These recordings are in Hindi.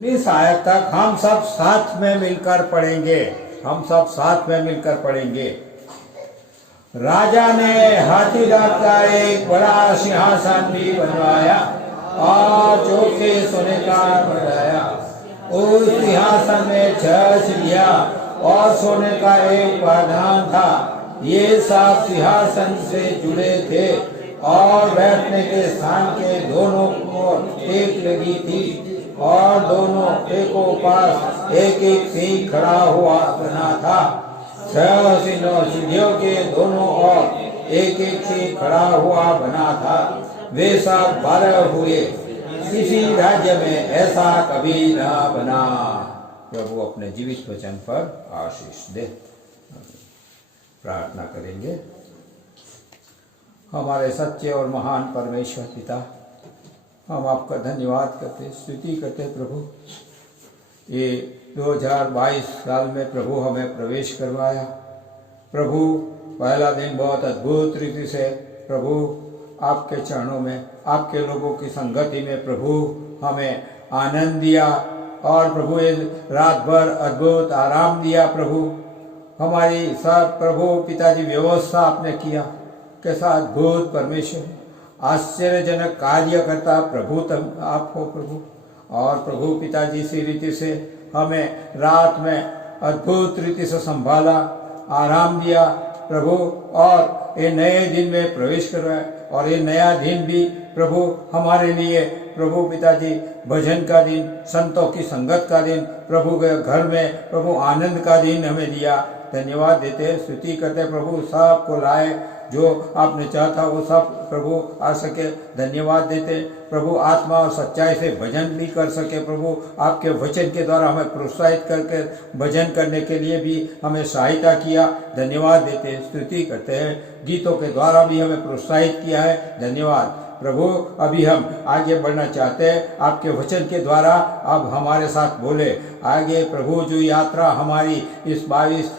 इस आयत तक हम सब साथ में मिलकर पढ़ेंगे। हम सब साथ में मिलकर पढ़ेंगे। राजा ने हाथी दांत का एक बड़ा सिंहासन भी बनवाया और चौके सोने का बनाया। उस सिंहासन में 6 सीढ़ियां और सोने का एक पायदान था। ये सब सिंहासन से जुड़े थे और बैठने के स्थान के दोनों ओर टेक लगी थी और दोनों टेकों पास एक एक सिंह खड़ा हुआ बना था। 6 सीढ़ियों के दोनों ओर एक एक सिंह खड़ा हुआ बना था। वे सब 12 हुए। किसी राज्य में ऐसा कभी न बना। प्रभु अपने जीवित वचन पर आशीष दे। प्रार्थना करेंगे। हमारे सच्चे और महान परमेश्वर पिता, हम आपका धन्यवाद करते, स्तुति करते प्रभु। ये 2022 साल में प्रभु हमें प्रवेश करवाया। प्रभु पहला दिन बहुत अद्भुत रीति से प्रभु आपके चरणों में, आपके लोगों की संगति में प्रभु हमें आनंद दिया और प्रभु ये रात भर अद्भुत आराम दिया। प्रभु हमारी सब प्रभु पिताजी व्यवस्था आपने किया। कैसा अद्भुत परमेश्वर, आश्चर्यजनक कार्य करता प्रभु तम आप हो प्रभु। और प्रभु पिताजी इसी रीति से हमें रात में अद्भुत रीति से संभाला, आराम दिया प्रभु, और ये नए दिन में प्रवेश करवाया। और ये नया दिन भी प्रभु हमारे लिए प्रभु पिताजी भजन का दिन, संतों की संगत का दिन, प्रभु के घर में प्रभु आनंद का दिन हमें दिया। धन्यवाद देते, स्तुति करते प्रभु। सबको लाए जो आपने चाहा था वो सब प्रभु आ सके। धन्यवाद देते प्रभु, आत्मा और सच्चाई से भजन भी कर सके प्रभु। आपके वचन के द्वारा हमें प्रोत्साहित करके भजन करने के लिए भी हमें सहायता किया। धन्यवाद देते, स्तुति करते हैं। गीतों के द्वारा भी हमें प्रोत्साहित किया है। धन्यवाद प्रभु। अभी हम आगे बढ़ना चाहते हैं आपके वचन के द्वारा। अब हमारे साथ बोले आगे प्रभु। जो यात्रा हमारी इस 22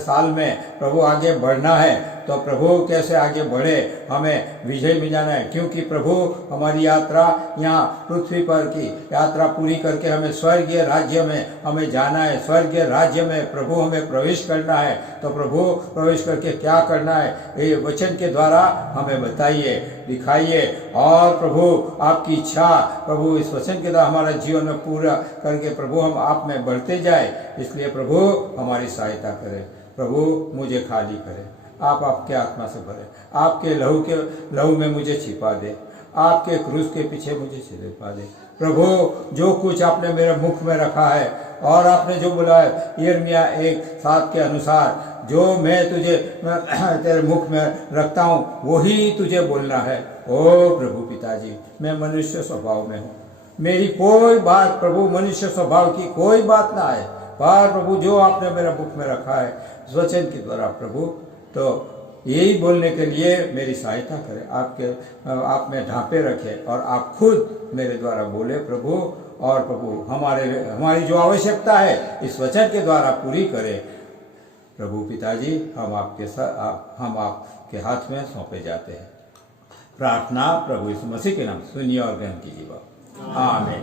साल में प्रभु आगे बढ़ना है, तो प्रभु कैसे आगे बढ़े, हमें विजय में जाना है। क्योंकि प्रभु हमारी यात्रा यहाँ पृथ्वी पर की यात्रा पूरी करके हमें स्वर्गीय राज्य में हमें जाना है। स्वर्गीय राज्य में प्रभु हमें प्रवेश करना है। तो प्रभु प्रवेश करके क्या करना है, ये वचन के द्वारा हमें बताइए, दिखाइए। और प्रभु आपकी इच्छा प्रभु इस वचन के द्वारा हमारा जीवन में पूरा करके प्रभु हम आप में बढ़ते जाए। इसलिए प्रभु हमारी सहायता करें। प्रभु मुझे खाली करें, आप आपके आत्मा से भरे, आपके लहू में मुझे छिपा दे, आपके क्रूस के पीछे मुझे छिपा दे। प्रभु जो कुछ आपने मेरे मुख में रखा है और आपने जो बोला है यिर्मयाह 1:7 के अनुसार, जो मैं तुझे तेरे मुख में रखता हूँ वही तुझे बोलना है। ओ प्रभु पिताजी, मैं मनुष्य स्वभाव में हूँ, मेरी कोई बात प्रभु मनुष्य स्वभाव की कोई बात ना आए। पर प्रभु जो आपने मेरे मुख में रखा है वचन के द्वारा प्रभु, तो यही बोलने के लिए मेरी सहायता करें। आप में ढांपे रखें और आप खुद मेरे द्वारा बोले प्रभु। और प्रभु हमारी जो आवश्यकता है इस वचन के द्वारा पूरी करें। प्रभु पिताजी हम आपके हाथ में सौंपे जाते हैं। प्रार्थना प्रभु यीशु मसीह के नाम सुनिए और ग्रहण कीजिए। आमीन।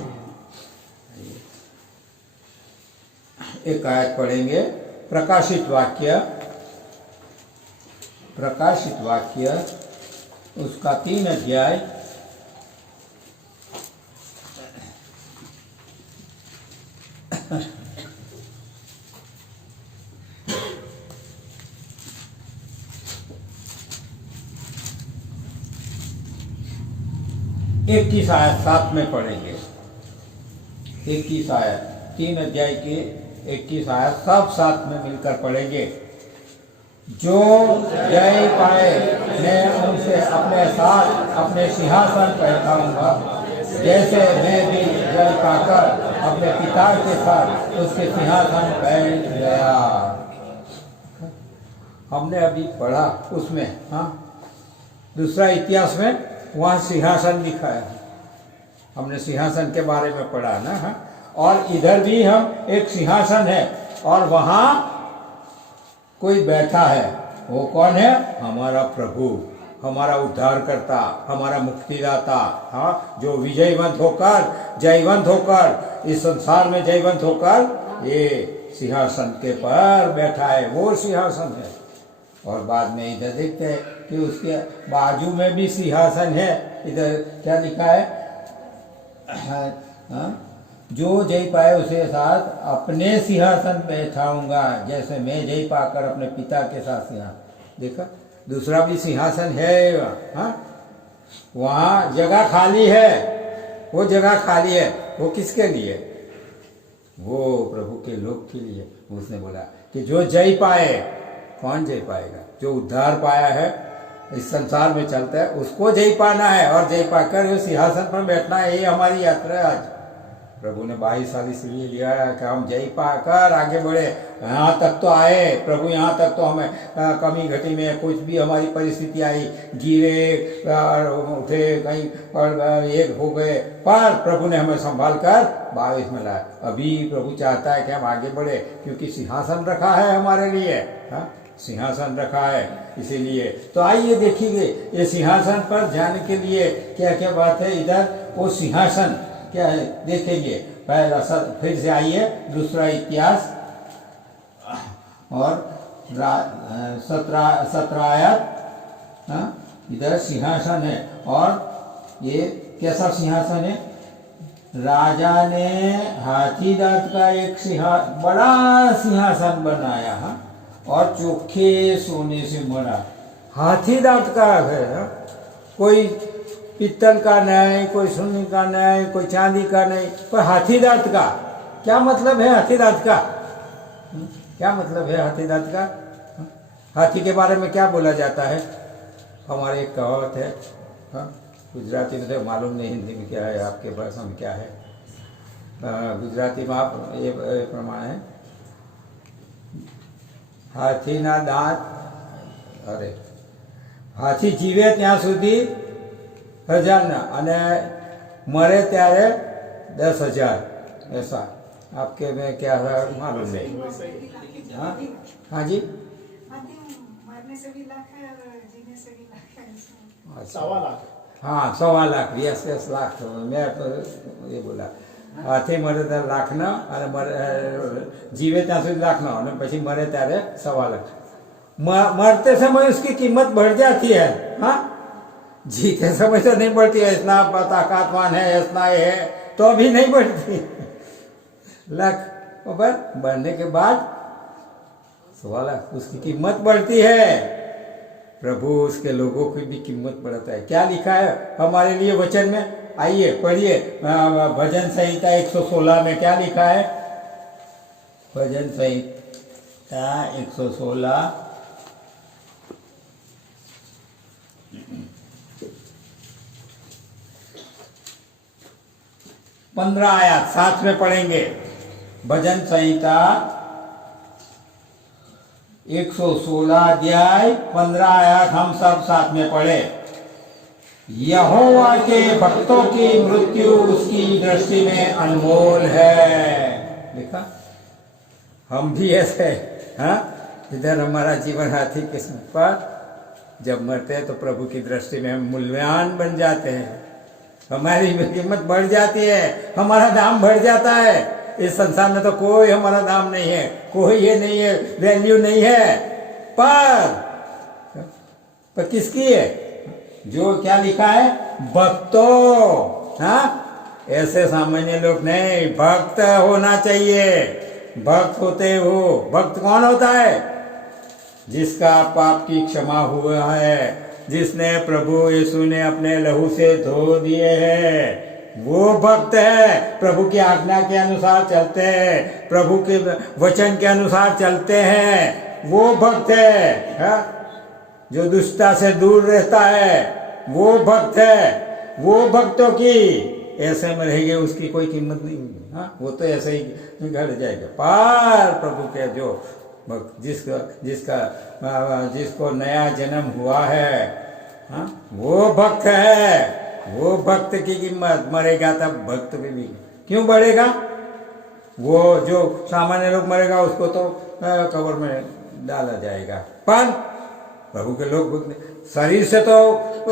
एक आयत पढ़ेंगे, प्रकाशित वाक्य उसका 3 अध्याय एक की आयत 7 में पढ़ेंगे। 21 आयत 3 अध्याय की 21 आयत सब साथ में मिलकर पढ़ेंगे। जो जय पाए मैं उनसे अपने साथ अपने सिंहासन पर बैठाऊंगा, जैसे मैं भी जय पाकर अपने पिता के साथ उसके सिंहासन पर बैठ गया। हमने अभी पढ़ा उसमें, दूसरा इतिहास में वहाँ सिंहासन लिखा है। हमने सिंहासन के बारे में पढ़ा ना। और इधर भी हम एक सिंहासन है और वहाँ कोई बैठा है। वो कौन है? हमारा प्रभु। हमारा उद्धार करता, हमारा मुक्तिदाता, हाँ, जो विजयवंत होकर, जयवंत होकर, इस संसार में जयवंत होकर ये सिंहासन के पर बैठा है, वो सिंहासन है। और बाद में इधर देखते हैं कि उसके बाजू में भी सिंहासन है। इधर क्या लिखा है? हाँ? जो जय पाए उसे साथ अपने सिंहासन बैठाऊंगा, जैसे मैं जय पाकर अपने पिता के साथ सिंहासन। देखा, दूसरा भी सिंहासन है। हाँ, वहाँ जगह खाली है, वो जगह खाली है। वो किसके लिए? वो प्रभु के लोग के लिए। उसने बोला कि जो जय पाए, कौन जय पाएगा? जो उद्धार पाया है, इस संसार में चलता है, उसको जय पाना है, और जय पाकर जो सिंहासन पर बैठना है। ये हमारी यात्रा है। आज प्रभु ने 22 साल इसलिए लिया है कि हम जय पाकर आगे बढ़े। यहाँ तक तो आए प्रभु, यहाँ तक तो हमें कमी घटी में कुछ भी हमारी परिस्थिति आई, गिरे उठे कहीं और एक हो गए, पर प्रभु ने हमें संभाल कर 22 में लाया। अभी प्रभु चाहता है कि हम आगे बढ़े, क्योंकि सिंहासन रखा है हमारे लिए। हाँ, सिंहासन रखा है इसीलिए। तो आइए देखिए ये सिंहासन पर जाने के लिए क्या क्या बात है। इधर वो सिंहासन क्या है देखेंगे। पहला फिर से आइए, दूसरा इतिहास और 17 आयत। इधर सिंहासन है, और ये कैसा सिंहासन है? राजा ने हाथी दांत का एक बड़ा सिंहासन बनाया, और चोखे सोने से बना। हाथी दांत का है, कोई पित्तल का नहीं, कोई सोने का नहीं, कोई चांदी का नहीं, पर हाथी दांत का। क्या मतलब है हाथी दांत का? क्या मतलब है हाथी दांत का? हाथी के बारे में क्या बोला जाता है? हमारे एक कहावत है, गुजराती में तो मालूम नहीं हिंदी में क्या है, आपके भाषा में क्या है। गुजराती में आप ये प्रमाण है, हाथीना दांत, अरे हाथी जीवे ત્યાં સુધી 1000 અને मरे ત્યારે 10,000, ऐसा। आपके में क्या है मालूम नहीं। हाँ जी, मरने से भी लाख है और जीने से भी लाख है। 1.25 लाख। हाँ, 1.25 लाख, 20 लाख। मैं तो ये बोला हाथी मरे ત્યારે લાખનો, અને જીવે ત્યાં સુધી લાખનો, અને પછી મરે ત્યારે 1.25 लाख। मरते समय उसकी कीमत बढ़ जाती है, हाँ, जीते समय तो नहीं बढ़ती है। इतना ताकतवान है, इतना है, तो भी नहीं बढ़ती। लाख पर बढ़ने के बाद 1.25 लाख उसकी कीमत बढ़ती है। प्रभु उसके लोगों की भी कीमत बढ़ता है। क्या लिखा है हमारे लिए वचन में? आइए पढ़िए, भजन संहिता 116 में क्या लिखा है? भजन संहिता 116 15 आयत साथ में पढ़ेंगे। भजन संहिता 116 अध्याय 15 आयत हम सब साथ में पढ़े। यहोवा के भक्तों की मृत्यु उसकी दृष्टि में अनमोल है। देखा, हम भी ऐसे, हाँ, इधर हमारा जीवन हाथी किस्म पर जब मरते हैं तो प्रभु की दृष्टि में हम मूल्यवान बन जाते हैं। हमारी कीमत बढ़ जाती है, हमारा दाम बढ़ जाता है। इस संसार में तो कोई हमारा दाम नहीं है, कोई ये नहीं है, वैल्यू नहीं है। पर किसकी है? जो क्या लिखा है? भक्तों। हाँ, ऐसे सामान्य लोग नहीं, भक्त होना चाहिए। भक्त होते हो। भक्त कौन होता है? जिसका पाप की क्षमा हुआ है, जिसने प्रभु यीशु ने अपने लहू से धो दिए हैं, वो भक्त है। प्रभु की आज्ञा के अनुसार चलते हैं, प्रभु के वचन के अनुसार चलते हैं, वो भक्त है। जो दुष्टता से दूर रहता है वो भक्त है। वो भक्तों की ऐसे में रहेंगे, उसकी कोई कीमत नहीं। हाँ, वो तो ऐसे ही घट जाएगा। पर प्रभु के जो भक्त, जिसको नया जन्म हुआ है, हाँ, वो भक्त है। वो भक्त की कीमत, मरेगा तब भक्त भी क्यों बढ़ेगा? वो जो सामान्य लोग मरेगा उसको तो कब्र में डाला जाएगा, पर प्रभु के लोग शरीर से तो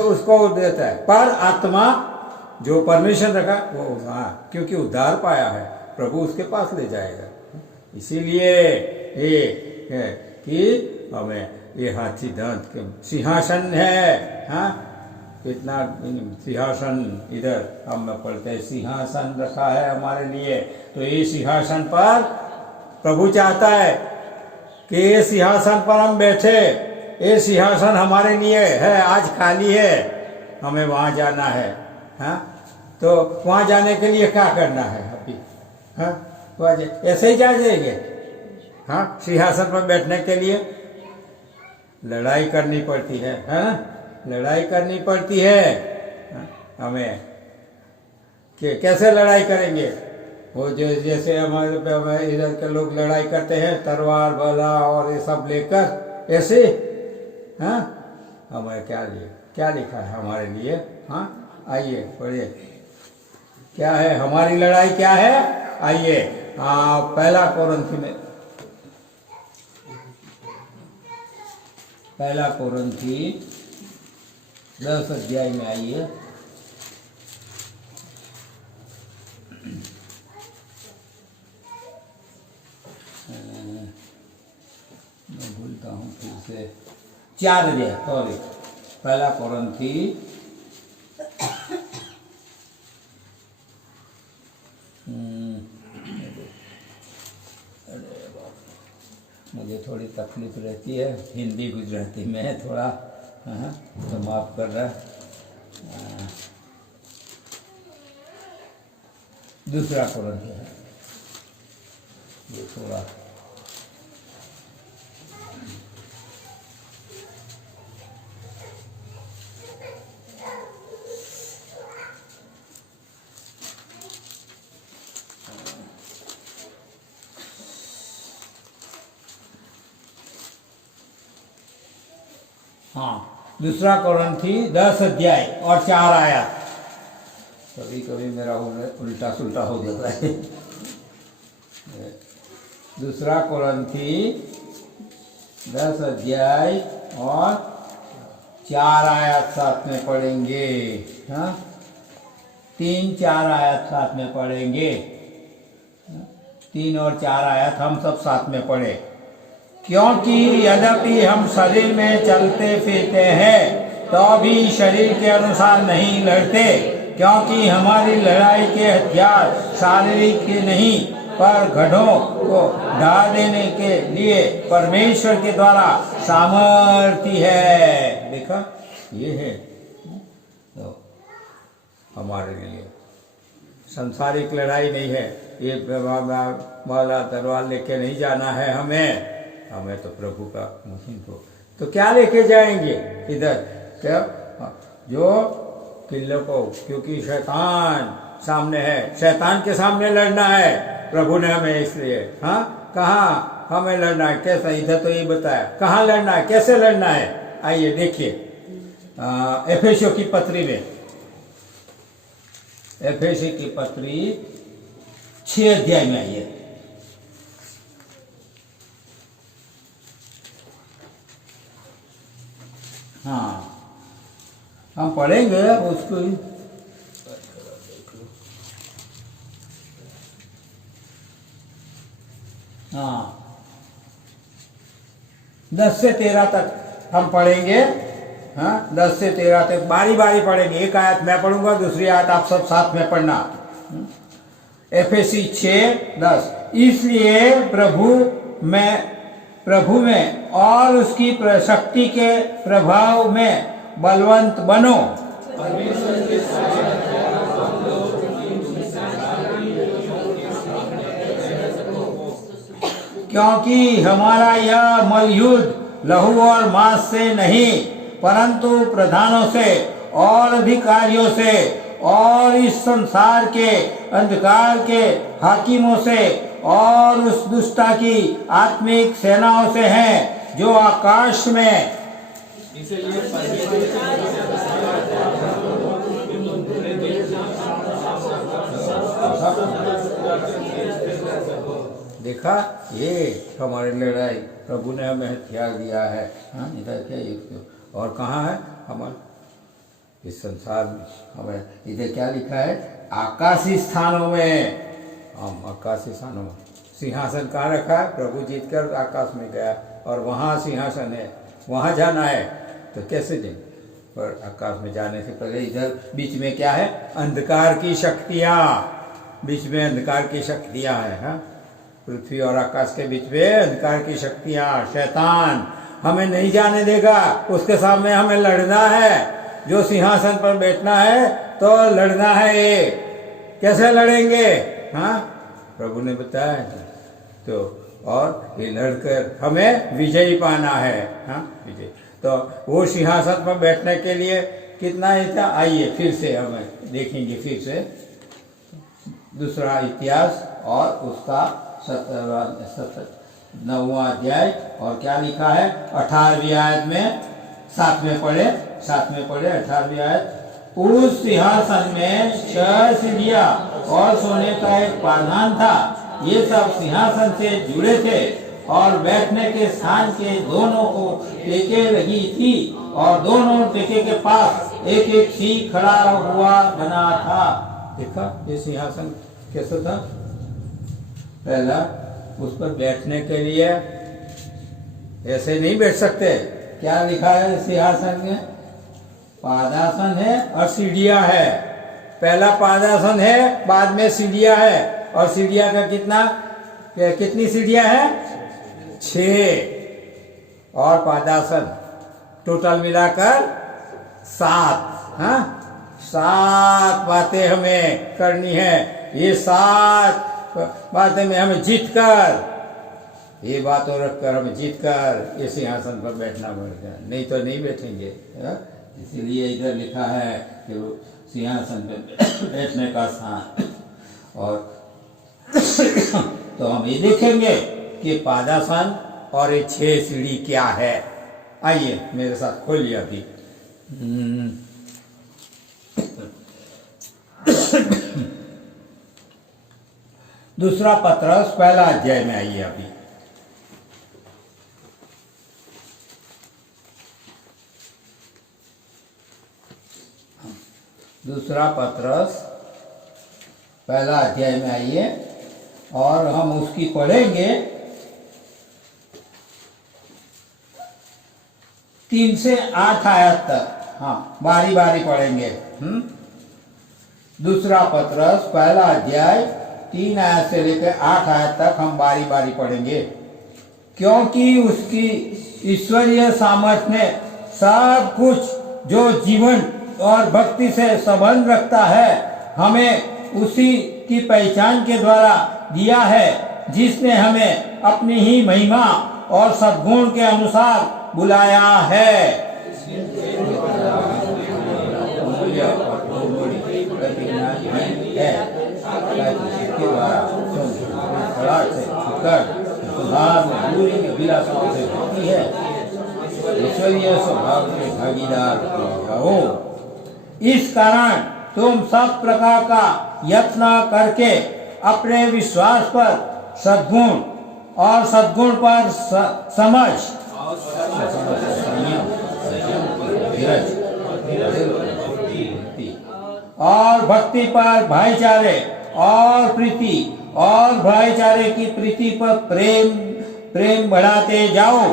उसको देता है, पर आत्मा जो परमेश्वर रखा वो, हाँ, क्योंकि उद्धार पाया है, प्रभु उसके पास ले जाएगा। इसीलिए ये है कि हमें ये हाथी दांत के सिंहासन है, हाँ, इतना सिंहासन इधर हम पढ़ते हैं, सिंहासन रखा है हमारे लिए। तो ये सिंहासन पर प्रभु चाहता है कि ये सिंहासन पर हम बैठे, ये सिंहासन हमारे लिए है, आज खाली है, हमें वहाँ जाना है, हाँ। तो वहाँ जाने के लिए क्या करना है अभी, हाँ, तो ऐसे ही जा जाएंगे, हाँ। सिंहासन पर बैठने के लिए लड़ाई करनी पड़ती है, हाँ, लड़ाई करनी पड़ती है, हाँ? हमें कि कैसे लड़ाई करेंगे, वो जो जैसे हमारे पे हमें इधर के लोग लड़ाई करते हैं तलवार भाला और ये सब लेकर, ऐसे, हाँ। हमें क्या लिखा है हमारे लिए, हाँ। आइए पढ़िए क्या है हमारी लड़ाई, क्या है, आइए पहला कोरिन्थी 10 अध्याय में आइए। मैं भूलता हूँ फिर से, 4 अध्याय, सॉरी, पहला कोरिन्थी 4 मुझे थोड़ी तकलीफ रहती है हिंदी गुजराती में थोड़ा, हाँ, तो माफ कर रहा। दूसरा कोरिन्थी है ये थोड़ा, हाँ, दूसरा कोरिन्थी 10 अध्याय और 4 आयत। कभी कभी मेरा उल्टा सुल्टा हो जाता है। दूसरा कोरिन्थी 10 अध्याय और 4 आयत साथ में पढ़ेंगे, हाँ, 3-4 आयत साथ में पढ़ेंगे, 3 और 4 आयत हम सब साथ में पढ़े। क्योंकि यद्यपि हम शरीर में चलते फिरते हैं तो भी शरीर के अनुसार नहीं लड़ते, क्योंकि हमारी लड़ाई के हथियार शारीरिक के नहीं पर गढ़ों को ढा देने के लिए परमेश्वर के द्वारा सामर्थ्य है। देखा, ये है तो हमारे लिए संसारिक लड़ाई नहीं है, ये माला तलवार लेके नहीं जाना है हमें तो प्रभु का महीन को तो क्या लेके जाएंगे इधर, क्या जो किले को, क्योंकि शैतान सामने है, शैतान के सामने लड़ना है प्रभु ने हमें, इसलिए, हाँ, कहाँ हमें लड़ना है, कैसे, इधर तो ये बताया कहाँ लड़ना है, कैसे लड़ना है। आइए देखिए एफेसियों की पत्री में, एफेसी की पत्री 6 अध्याय में आइए। हाँ, हम पढ़ेंगे उसको ही, हाँ, 10 से 13 तक हम पढ़ेंगे, हाँ, 10 से 13 तक बारी बारी पढ़ेंगे, एक आयत मैं पढ़ूंगा, दूसरी आयत आप सब साथ में पढ़ना। एफएसी 6:10, इसलिए प्रभु में और उसकी शक्ति के प्रभाव में बलवंत बनो, क्योंकि हमारा यह मलयुद्ध लहू और मांस से नहीं परंतु प्रधानों से और अधिकारियों से और इस संसार के अंधकार के हाकिमों से और उस दुष्टता की आत्मिक सेनाओं से हैं जो आकाश में देखा, ये हमारी लड़ाई प्रभु ने हमें हथियार दिया है, हाँ, इधर क्या और कहाँ है हमारे इस संसार में? हमें इधर क्या लिखा है? आकाशी स्थानों में। हम आकाशी स्थानों में सिंहासन कहाँ रखा है? प्रभु जीत कर आकाश में गया और वहाँ सिंहासन है, वहाँ जाना है। तो कैसे जाए? पर आकाश में जाने से पहले इधर बीच में क्या है? अंधकार की शक्तियाँ, बीच में अंधकार की शक्तियाँ हैं। हाँ, पृथ्वी और आकाश के बीच में अंधकार की शक्तियाँ, शैतान हमें नहीं जाने देगा। उसके सामने हमें लड़ना है। जो सिंहासन पर बैठना है तो लड़ना है। ये कैसे लड़ेंगे? हाँ, प्रभु ने बताया तो। और ये लड़कर हमें विजयी पाना है। हाँ, विजय। तो वो सिंहासन पर बैठने के लिए कितना ही था? आइए फिर से हमें देखेंगे, फिर से दूसरा इतिहास और उसका 9वां अध्याय। और क्या लिखा है? 18वीं आयत में, साथ में पढ़े 18वीं आयत। उस सिंहासन में 6 सीढ़ियाँ और सोने का एक पाधान था। ये सब सिंहासन से जुड़े थे और बैठने के स्थान के दोनों को टेके लगी थी और दोनों टेके के पास एक एक सींग खड़ा हुआ बना था। देखा ये सिंहासन कैसा था? पहला उस पर बैठने के लिए ऐसे नहीं बैठ सकते। क्या लिखा है सिंहासन में? पादासन है और सीढ़ियां है। पहला पादासन है, बाद में सीढ़ियां है। और सीढ़ियां का कितनी सीढ़ियां है? 6 और पादासन टोटल मिलाकर 7। हाँ, 7 बातें हमें करनी है। ये 7 बातें में हमें जीत कर, ये बातों रखकर हमें जीत कर ये सिंहासन पर बैठना पड़ेगा, नहीं तो नहीं बैठेंगे। इसीलिए इधर लिखा है कि वो सिंहासन पर बैठने का स्थान। और तो हम ये देखेंगे कि पादासन और ये 6 सीढ़ी क्या है। आइए मेरे साथ खोलिए अभी। दूसरा पत्रस पहला अध्याय में आइए अभी। दूसरा पत्रस पहला अध्याय में आइए और हम उसकी पढ़ेंगे 3 से 8 आयत तक। हाँ, बारी बारी पढ़ेंगे। दूसरा पत्रस पहला अध्याय 3 आयत से लेकर 8 आयत तक हम बारी बारी पढ़ेंगे। क्योंकि उसकी ईश्वरीय सामर्थ्य ने सब कुछ जो जीवन और भक्ति से संबंध रखता है हमें उसी की पहचान के द्वारा दिया है, जिसने हमें अपनी ही महिमा और सद्गुण के अनुसार बुलाया है। ईश्वरीय स्वभाव के भागीदार हो। इस कारण तुम सब प्रकार का यत्न करके अपने विश्वास पर सद्गुण और सद्गुण पर समझ और भक्ति पर भाईचारे और प्रीति और भाईचारे की प्रीति पर प्रेम बढ़ाते जाओ।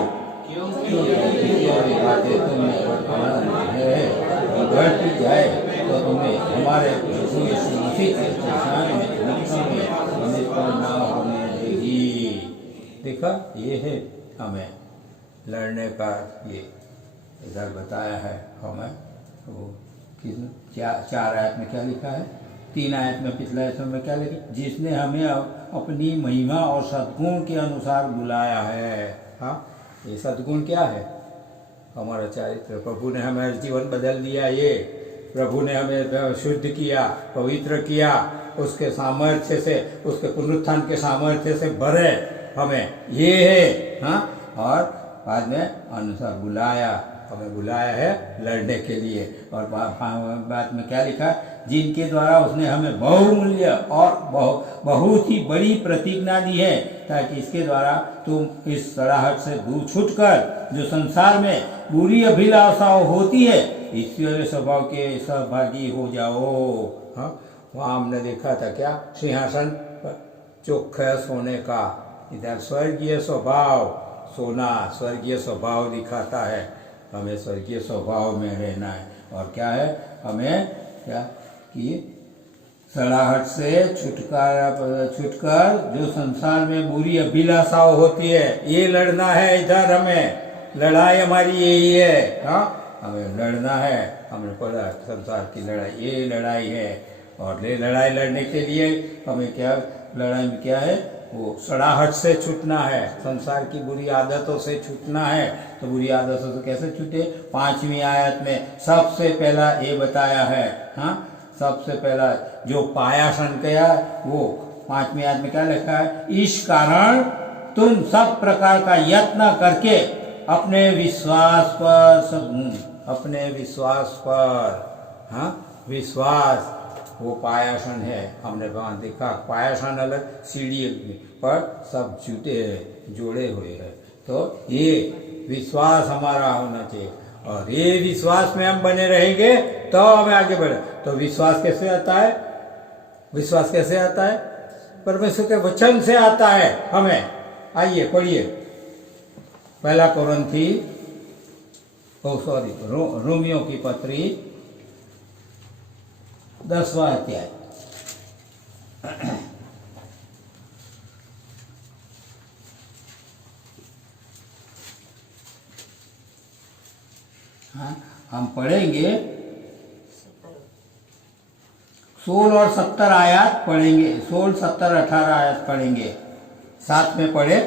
बढ़ती जाए तो तुम्हें हमारे मसीह के होने देगी। देखा, ये है हमें लड़ने का। ये इधर बताया है हमें। वो 4 आयत में क्या लिखा है? 3 आयत में, पिछले आयत में क्या लिखा? जिसने हमें अपनी महिमा और सद्गुण के अनुसार बुलाया है। हाँ, ये सद्गुण क्या है? हमारा चरित्र। प्रभु ने हमारा जीवन बदल दिया। ये प्रभु ने हमें शुद्ध किया, पवित्र किया, उसके सामर्थ्य से, उसके पुनरुत्थान के सामर्थ्य से भरे हमें। ये है। हाँ, और बाद में अनुसार बुलाया, हमें बुलाया है लड़ने के लिए। और बाद में क्या लिखा? जिनके द्वारा उसने हमें बहुमूल्य और बहुत ही बड़ी प्रतिज्ञा दी है, ताकि इसके द्वारा तुम इस सड़ाहट से दूर छूटकर जो संसार में बुरी अभिलाषाओं होती है, ईश्वरीय स्वभाव के सहभागी हो जाओ। हाँ, वहाँ हमने देखा था क्या, सिंहासन पर चोखा सोने का, इधर स्वर्गीय स्वभाव, सोना स्वर्गीय स्वभाव दिखाता है। हमें स्वर्गीय स्वभाव में रहना है। और क्या है, हमें क्या कि सड़ाहट से छुटकर जो संसार में बुरी अभिलाषाओं होती है, ये लड़ना है। इधर हमें लड़ाई हमारी यही है। हाँ, हमें लड़ना है। हमने पढ़ा संसार की लड़ाई, ये लड़ाई है। और ये लड़ाई लड़ने के लिए हमें क्या, लड़ाई में क्या है, वो सड़ाहट से छूटना है, संसार की बुरी आदतों से छूटना है। तो बुरी आदतों से कैसे छूटे? 5वीं आयत में सबसे पहला ये बताया है। हाँ, सबसे पहला जो पायासन किया, वो 5वीं आयत में क्या लिखा है, इस कारण तुम सब प्रकार का यत्न करके अपने विश्वास पर, हाँ, विश्वास वो पायासन है। हमने वहाँ देखा पायासन अलग, सीढ़ी पर सब जोड़े हुए हैं। तो ये विश्वास हमारा होना चाहिए, और ये विश्वास में हम बने रहेंगे तो हमें आगे बढ़े। तो विश्वास कैसे आता है? विश्वास कैसे आता है? परमेश्वर के वचन से आता है हमें। आइए पढ़िए, पहला कोरिन्थी, रोमियो की पत्री 10वां अध्याय। हाँ, हम पढ़ेंगे 16 और 70 आयत पढ़ेंगे, 16, 70, 18 आयत पढ़ेंगे, साथ में पढ़े।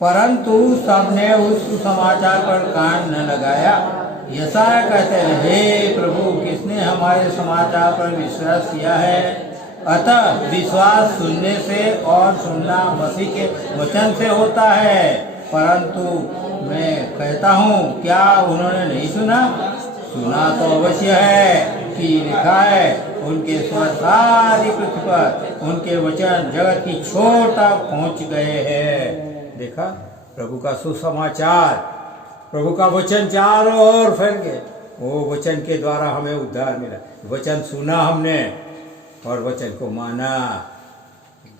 परंतु सबने उस समाचार पर कान न लगाया। यशाया कहते हैं, हे प्रभु, किसने हमारे समाचार पर विश्वास किया है? अतः विश्वास सुनने से, और सुनना मसीह के वचन से होता है। परंतु मैं कहता हूँ, क्या उन्होंने नहीं सुना? सुना तो अवश्य है कि लिखा है, उनके स्वर सारी पृथ्वी पर, उनके वचन जगत की छोर तक पहुँच गए हैं। देखा, प्रभु का सुसमाचार, प्रभु का वचन चारों ओर फैल गए। वो वचन के द्वारा हमें उद्धार मिला। वचन सुना हमने और वचन को माना,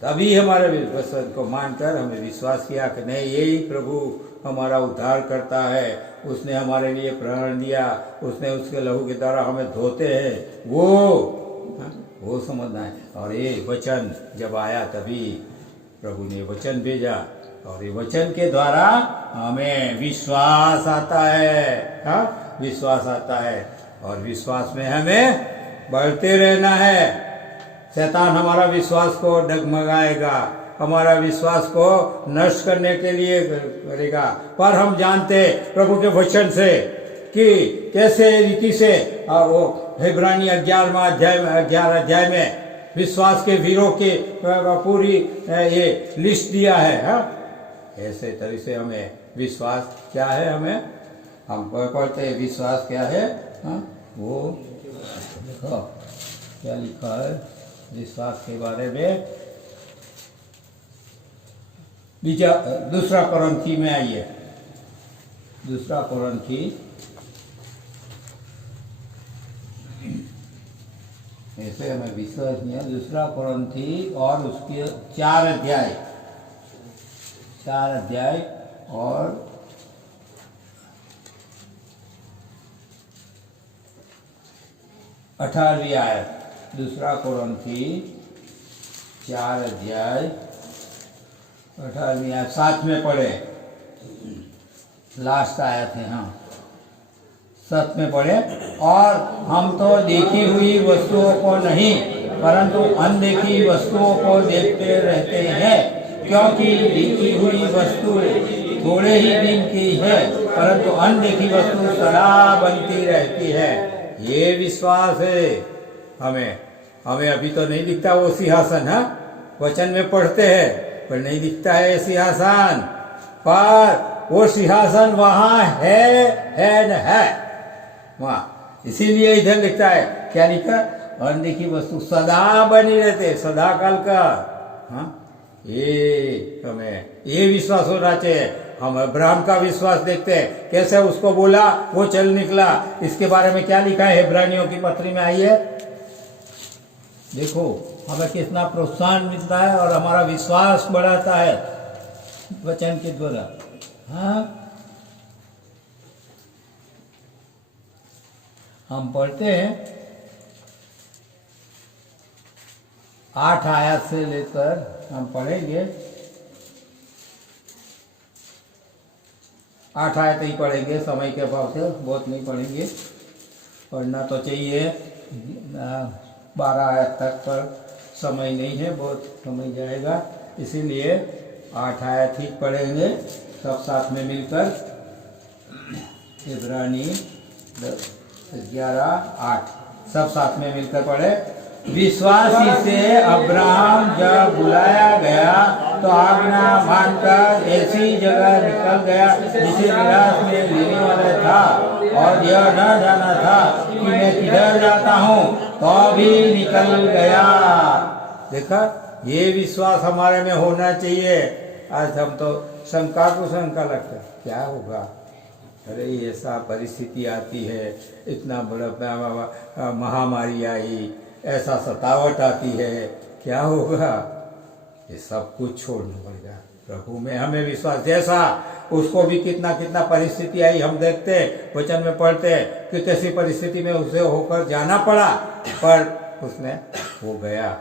तभी हमारे वचन को मानकर हमने विश्वास किया कि नहीं, यही प्रभु हमारा उद्धार करता है। उसने हमारे लिए प्राण दिया, उसने उसके लहू के द्वारा हमें धोते हैं। वो समझना है। और ये वचन जब आया तभी प्रभु ने वचन भेजा, और ये वचन के द्वारा हमें विश्वास आता है। हाँ, विश्वास आता है, और विश्वास में हमें बढ़ते रहना है। शैतान हमारा विश्वास को डगमगाएगा, हमारा विश्वास को नष्ट करने के लिए करेगा। पर हम जानते प्रभु के वचन से कि कैसे रीति से, वो इब्रानी 11 अध्याय में विश्वास के वीरों के पूरी ये लिस्ट दिया है। हाँ, ऐसे तरह से हमें विश्वास क्या है, हम पढ़ते हैं विश्वास क्या है। हाँ, वो देखो क्या लिखा है विश्वास के बारे में। दूसरा कोरिन्थी में आइए, दूसरा कोरिन्थी ऐसे हमें विश्वास नहीं है। दूसरा कोरिन्थी और उसके 4 अध्याय और 18वीं आयत। दूसरा कोरिन्थी 4 अध्याय 18वीं आयत, साथ में पढ़े, लास्ट आयत है। हाँ, साथ में पढ़े। और हम तो देखी हुई वस्तुओं को नहीं, परंतु अनदेखी वस्तुओं को देखते रहते हैं, क्योंकि देखी हुई वस्तु थोड़े ही दिन की है, परंतु अनदेखी वस्तु सदा बनती रहती है। ये विश्वास है हमें अभी तो नहीं दिखता वो सिंहासन। हाँ, वचन में पढ़ते हैं पर नहीं दिखता है सिंहासन, पर वो सिंहासन वहां है न है वहां। इसीलिए इधर लिखता है, क्या लिखा? अनदेखी वस्तु सदा बनी रहते, सदा काल का। हाँ, ये हमें ये विश्वास होना चाहिए। हम अब्राहम का विश्वास देखते हैं, कैसे उसको बोला वो चल निकला। इसके बारे में क्या लिखा है इब्रानियों की पत्री में, आइए देखो हमें कितना प्रोत्साहन मिलता है और हमारा विश्वास बढ़ाता है वचन के द्वारा। हाँ, हम पढ़ते हैं 8 आयत से लेकर हम पढ़ेंगे, 8 आयत ही पढ़ेंगे, समय के अभाव से बहुत नहीं पढ़ेंगे। पढ़ना तो चाहिए 12 आयत तक, पर समय नहीं है, बहुत समय जाएगा, इसीलिए 8 आयत ही पढ़ेंगे सब साथ में मिलकर। इब्रानी 11:8 सब साथ में मिलकर पढ़े। विश्वासी से अब्राहम जब बुलाया गया तो आज्ञा मानकर ऐसी जगह निकल गया जिसे निराश में लेने वाला था, और यह न जाना था कि मैं किधर जाता हूँ, तो भी निकल गया। देखा, ये विश्वास हमारे में होना चाहिए। आज हम तो शंका को शंका लगता है, क्या होगा, अरे ऐसा परिस्थिति आती है, इतना बड़ा महामारी आई, ऐसा सतावट आती है, क्या होगा। ये सब कुछ छोड़ना पड़ेगा प्रभु में हमें विश्वास। जैसा उसको भी कितना कितना परिस्थिति आई, हम देखते वचन में पढ़ते कि कैसी परिस्थिति में उसे होकर जाना पड़ा, पर उसने हो गया।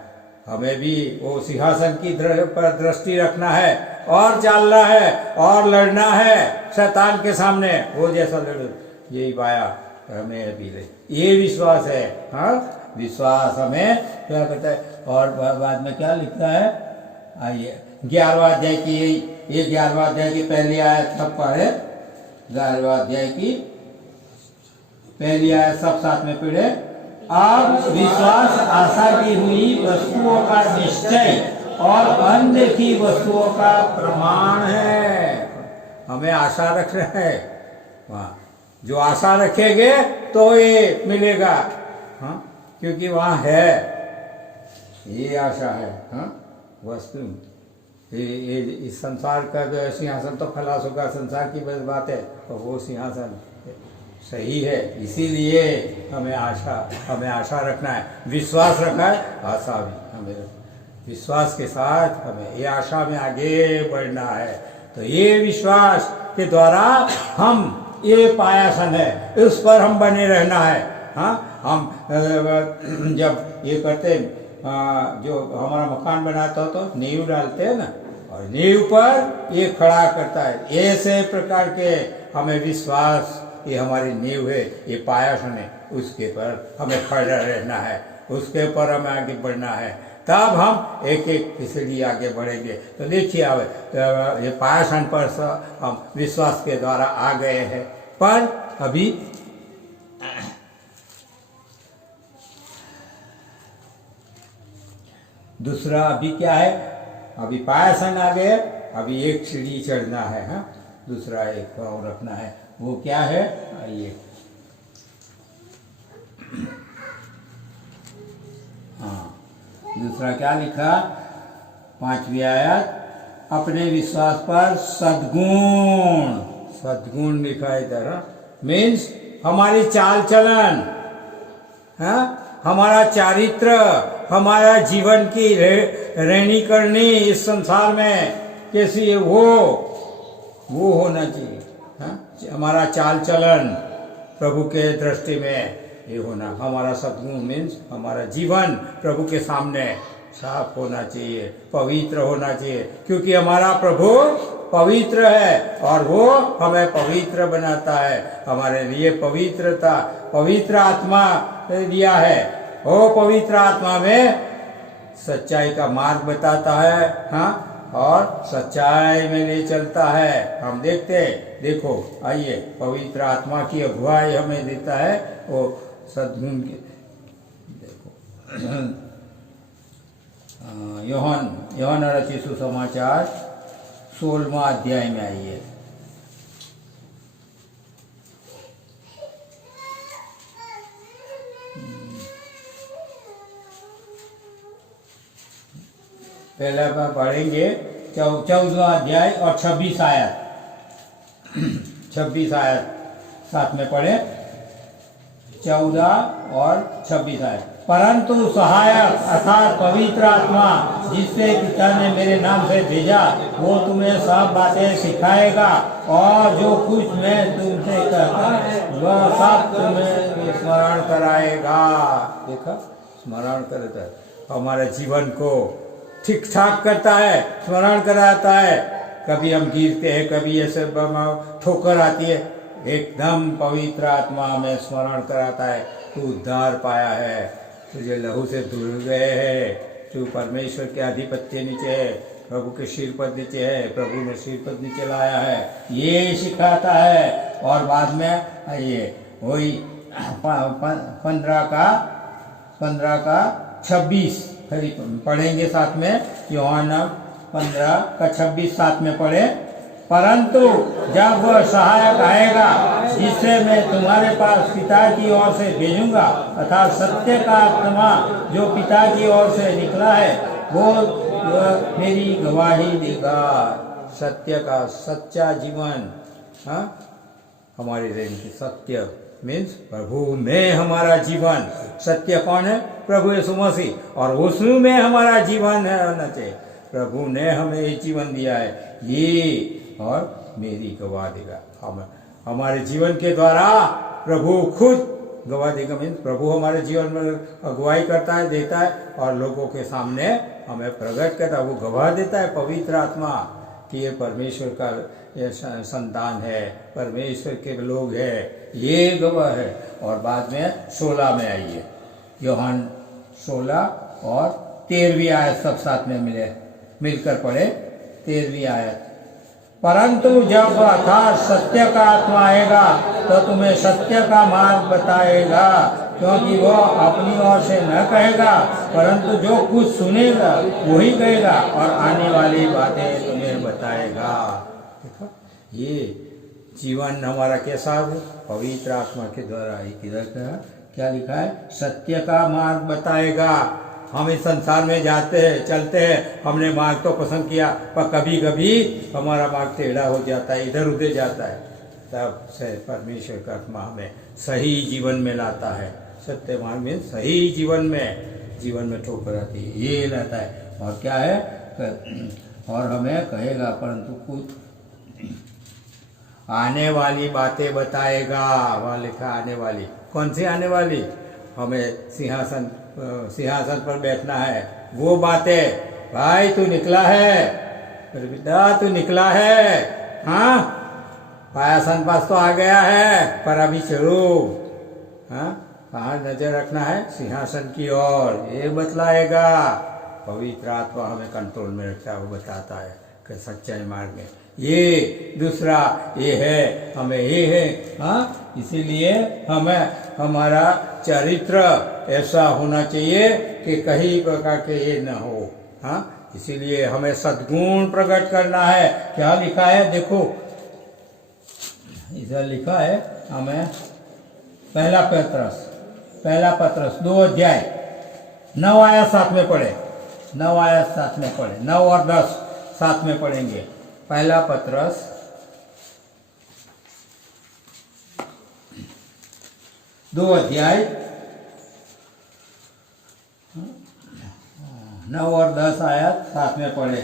हमें भी वो सिंहासन की पर दृष्टि रखना है और चलना है और लड़ना है शैतान के सामने, वो जैसा लड़, यही पाया हमें अभी ये विश्वास है। हाँ, विश्वास हमें क्या कहता है। और बाद में क्या लिखता है, आइए 11वां अध्याय की, ये 11वां अध्याय की पहली आयत सब पढ़े, 11वां अध्याय की पहली आयत सब साथ में पढ़े। अब विश्वास आशा की हुई वस्तुओं का निश्चय और अनदेखी वस्तुओं का प्रमाण है। हमें आशा रखना है, वहाँ जो आशा रखेंगे तो ये मिलेगा। हाँ, क्योंकि वहाँ है, ये आशा है। हाँ, वस्तु ये इस संसार का जो सिंहासन तो खलास होगा, संसार की बस बात है, तो वो सिंहासन सही है। इसीलिए हमें आशा रखना है, विश्वास रखना है, आशा भी हमें विश्वास के साथ हमें ये आशा में आगे बढ़ना है। तो ये विश्वास के द्वारा हम ये पायासन है, उस पर हम बने रहना है। हाँ, हम जब ये करते जो हमारा मकान बनाता हो तो नींव डालते हैं ना, और नींव पर ये खड़ा करता है। ऐसे प्रकार के हमें विश्वास, ये हमारी नींव है, ये पायासन है, उसके पर हमें खड़ा रहना है, उसके पर हमें आगे बढ़ना है, तब हम एक एक इसलिए आगे बढ़ेंगे। तो देखिए अब ये पायासन पर हम विश्वास के द्वारा आ गए हैं, पर अभी दूसरा अभी क्या है, अभी पायासन आ गए, अभी एक सीढ़ी चढ़ना है। हाँ, दूसरा एक पाँव रखना है, वो क्या है, आइए। हाँ, दूसरा क्या लिखा, 5वीं आयत, अपने विश्वास पर सद्गुण लिखा है इधर। मीन्स हमारी चाल चलन, हाँ, हमारा चारित्र, हमारा जीवन की रहनी करनी इस संसार में कैसी है, वो होना चाहिए। हाँ, हमारा चाल चलन प्रभु के दृष्टि में ये होना, हमारा सद्गुण मीन्स हमारा जीवन प्रभु के सामने साफ होना चाहिए, पवित्र होना चाहिए, क्योंकि हमारा प्रभु पवित्र है और वो हमें पवित्र बनाता है। हमारे लिए पवित्रता, पवित्र आत्मा दिया है, वो पवित्र आत्मा में सच्चाई का मार्ग बताता है। हाँ, और सच्चाई में ले चलता है। हम देखते हैं, देखो आइए, पवित्र आत्मा की अगुवाई हमें देता है, वो सद्गुण के देखो। यूहन्ना रचित सुसमाचार 16वां अध्याय में आइए। पहले में पढ़ेंगे 14वां अध्याय और 26 आयत 26 आयत साथ में पढ़े 14 और 26 आयत। परंतु सहायक अर्थात पवित्र आत्मा जिससे पिता ने मेरे नाम से भेजा वो तुम्हें सब बातें सिखाएगा और जो कुछ मैं तुमसे कहता वह सब तुम्हें स्मरण कराएगा। देखा, स्मरण करता है, हमारे जीवन को ठीक ठाक करता है, स्मरण कराता है। कभी हम गिरते हैं, कभी ऐसे ठोकर आती है, एकदम पवित्र आत्मा हमें स्मरण कराता है, तू उद्धार पाया है, तुझे लहू से धुल गए है, तू परमेश्वर के आधिपत्य नीचे है, प्रभु के सिर पर नीचे है, प्रभु ने सिर पर नीचे लाया है, ये सिखाता है। और बाद में ये वही 15 का 26 पढ़ेंगे साथ में, यूहन्ना 15 का 26 साथ में पढ़े। परंतु जब वह सहायक आएगा जिससे मैं तुम्हारे पास पिता की ओर से भेजूंगा अर्थात सत्य का आत्मा जो पिता की ओर से निकला है वो मेरी गवाही देगा। सत्य का सच्चा जीवन, हाँ, हमारे रहने की सत्य मीन्स प्रभु में हमारा जीवन, सत्य कौन है? प्रभु यीशु मसीह, और उसमें हमारा जीवन है होना चाहिए। प्रभु ने हमें ये जीवन दिया है, ये और मेरी गवाह देगा। हमारे जीवन के द्वारा प्रभु खुद गवाह देगा मीन्स प्रभु हमारे जीवन में अगुवाई करता है, देता है और लोगों के सामने हमें प्रकट करता है, वो गवाह देता है पवित्र आत्मा कि ये परमेश्वर का ये संतान है, परमेश्वर के लोग है, ये गवाह है। और बाद में 16 में आइए, यूहन्ना 16 और 13वीं आयत सब साथ में मिलकर पढ़े। 13वीं आयत, परंतु जब अर्थात सत्य का आत्मा आएगा तो तुम्हें सत्य का मार्ग बताएगा, क्योंकि वह अपनी ओर से न कहेगा परंतु जो कुछ सुनेगा वही कहेगा और आने वाली बातें तुम्हें बताएगा। देखो, ये जीवन हमारा कैसा है? पवित्र आत्मा के द्वारा ही। किधर का क्या लिखा है? सत्य का मार्ग बताएगा। हम इस संसार में जाते हैं, चलते हैं, हमने मार्ग तो पसंद किया पर कभी कभी हमारा मार्ग टेढ़ा हो जाता है, इधर उधर जाता है, तब से परमेश्वर का आत्मा हमें सही जीवन में लाता है। सत्य मार्ग में सही जीवन में ठोकर आती है, ये लाता है। और क्या है? और हमें कहेगा परंतु कुछ आने वाली बातें बताएगा। वहाँ लिखा आने वाली, कौन सी आने वाली? हमें सिंहासन पर बैठना है, वो बातें। भाई तू निकला है, अरे बेटा तू निकला है, हाँ, पायासन पास तो आ गया है पर अभी चलो, हाँ, कहाँ नजर रखना है? सिंहासन की ओर, ये बतलाएगा। पवित्र आत्मा हमें कंट्रोल में रखता है, वो बताता है कि सच्चाई मार्ग में ये दूसरा ये है, हमें ये है, हाँ। इसीलिए हमें हमारा चरित्र ऐसा होना चाहिए कि कहीं प्रकार के ये न हो, हाँ। इसीलिए हमें सद्गुण प्रकट करना है। क्या लिखा है? देखो इधर लिखा है, हमें पहला पत्रस 2 अध्याय 9 आयत साथ में पढ़े, 9 आयत साथ में पढ़े, 9 और 10 साथ में पढ़ेंगे। पहला पत्रस 2 अध्याय 9 और 10 आयत साथ में पढ़े।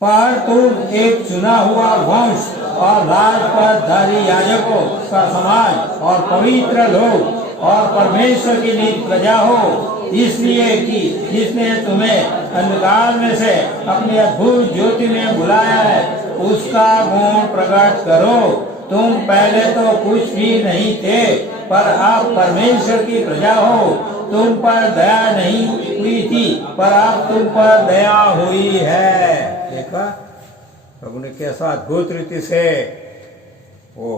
पर तुम एक चुना हुआ वंश और राजपदधारी याजकों का समाज और पवित्र लोग और परमेश्वर की नीत प्रजा हो, इसलिए कि जिसने तुम्हें अंधकार में से अपनी अद्भुत ज्योति में बुलाया है उसका गुण प्रकट करो। तुम पहले तो कुछ भी नहीं थे पर आप परमेश्वर की प्रजा हो। तुम पर दया नहीं हुई थी पर अब तुम पर दया हुई है। देखा प्रभु ने कैसा अद्भुत रीति से वो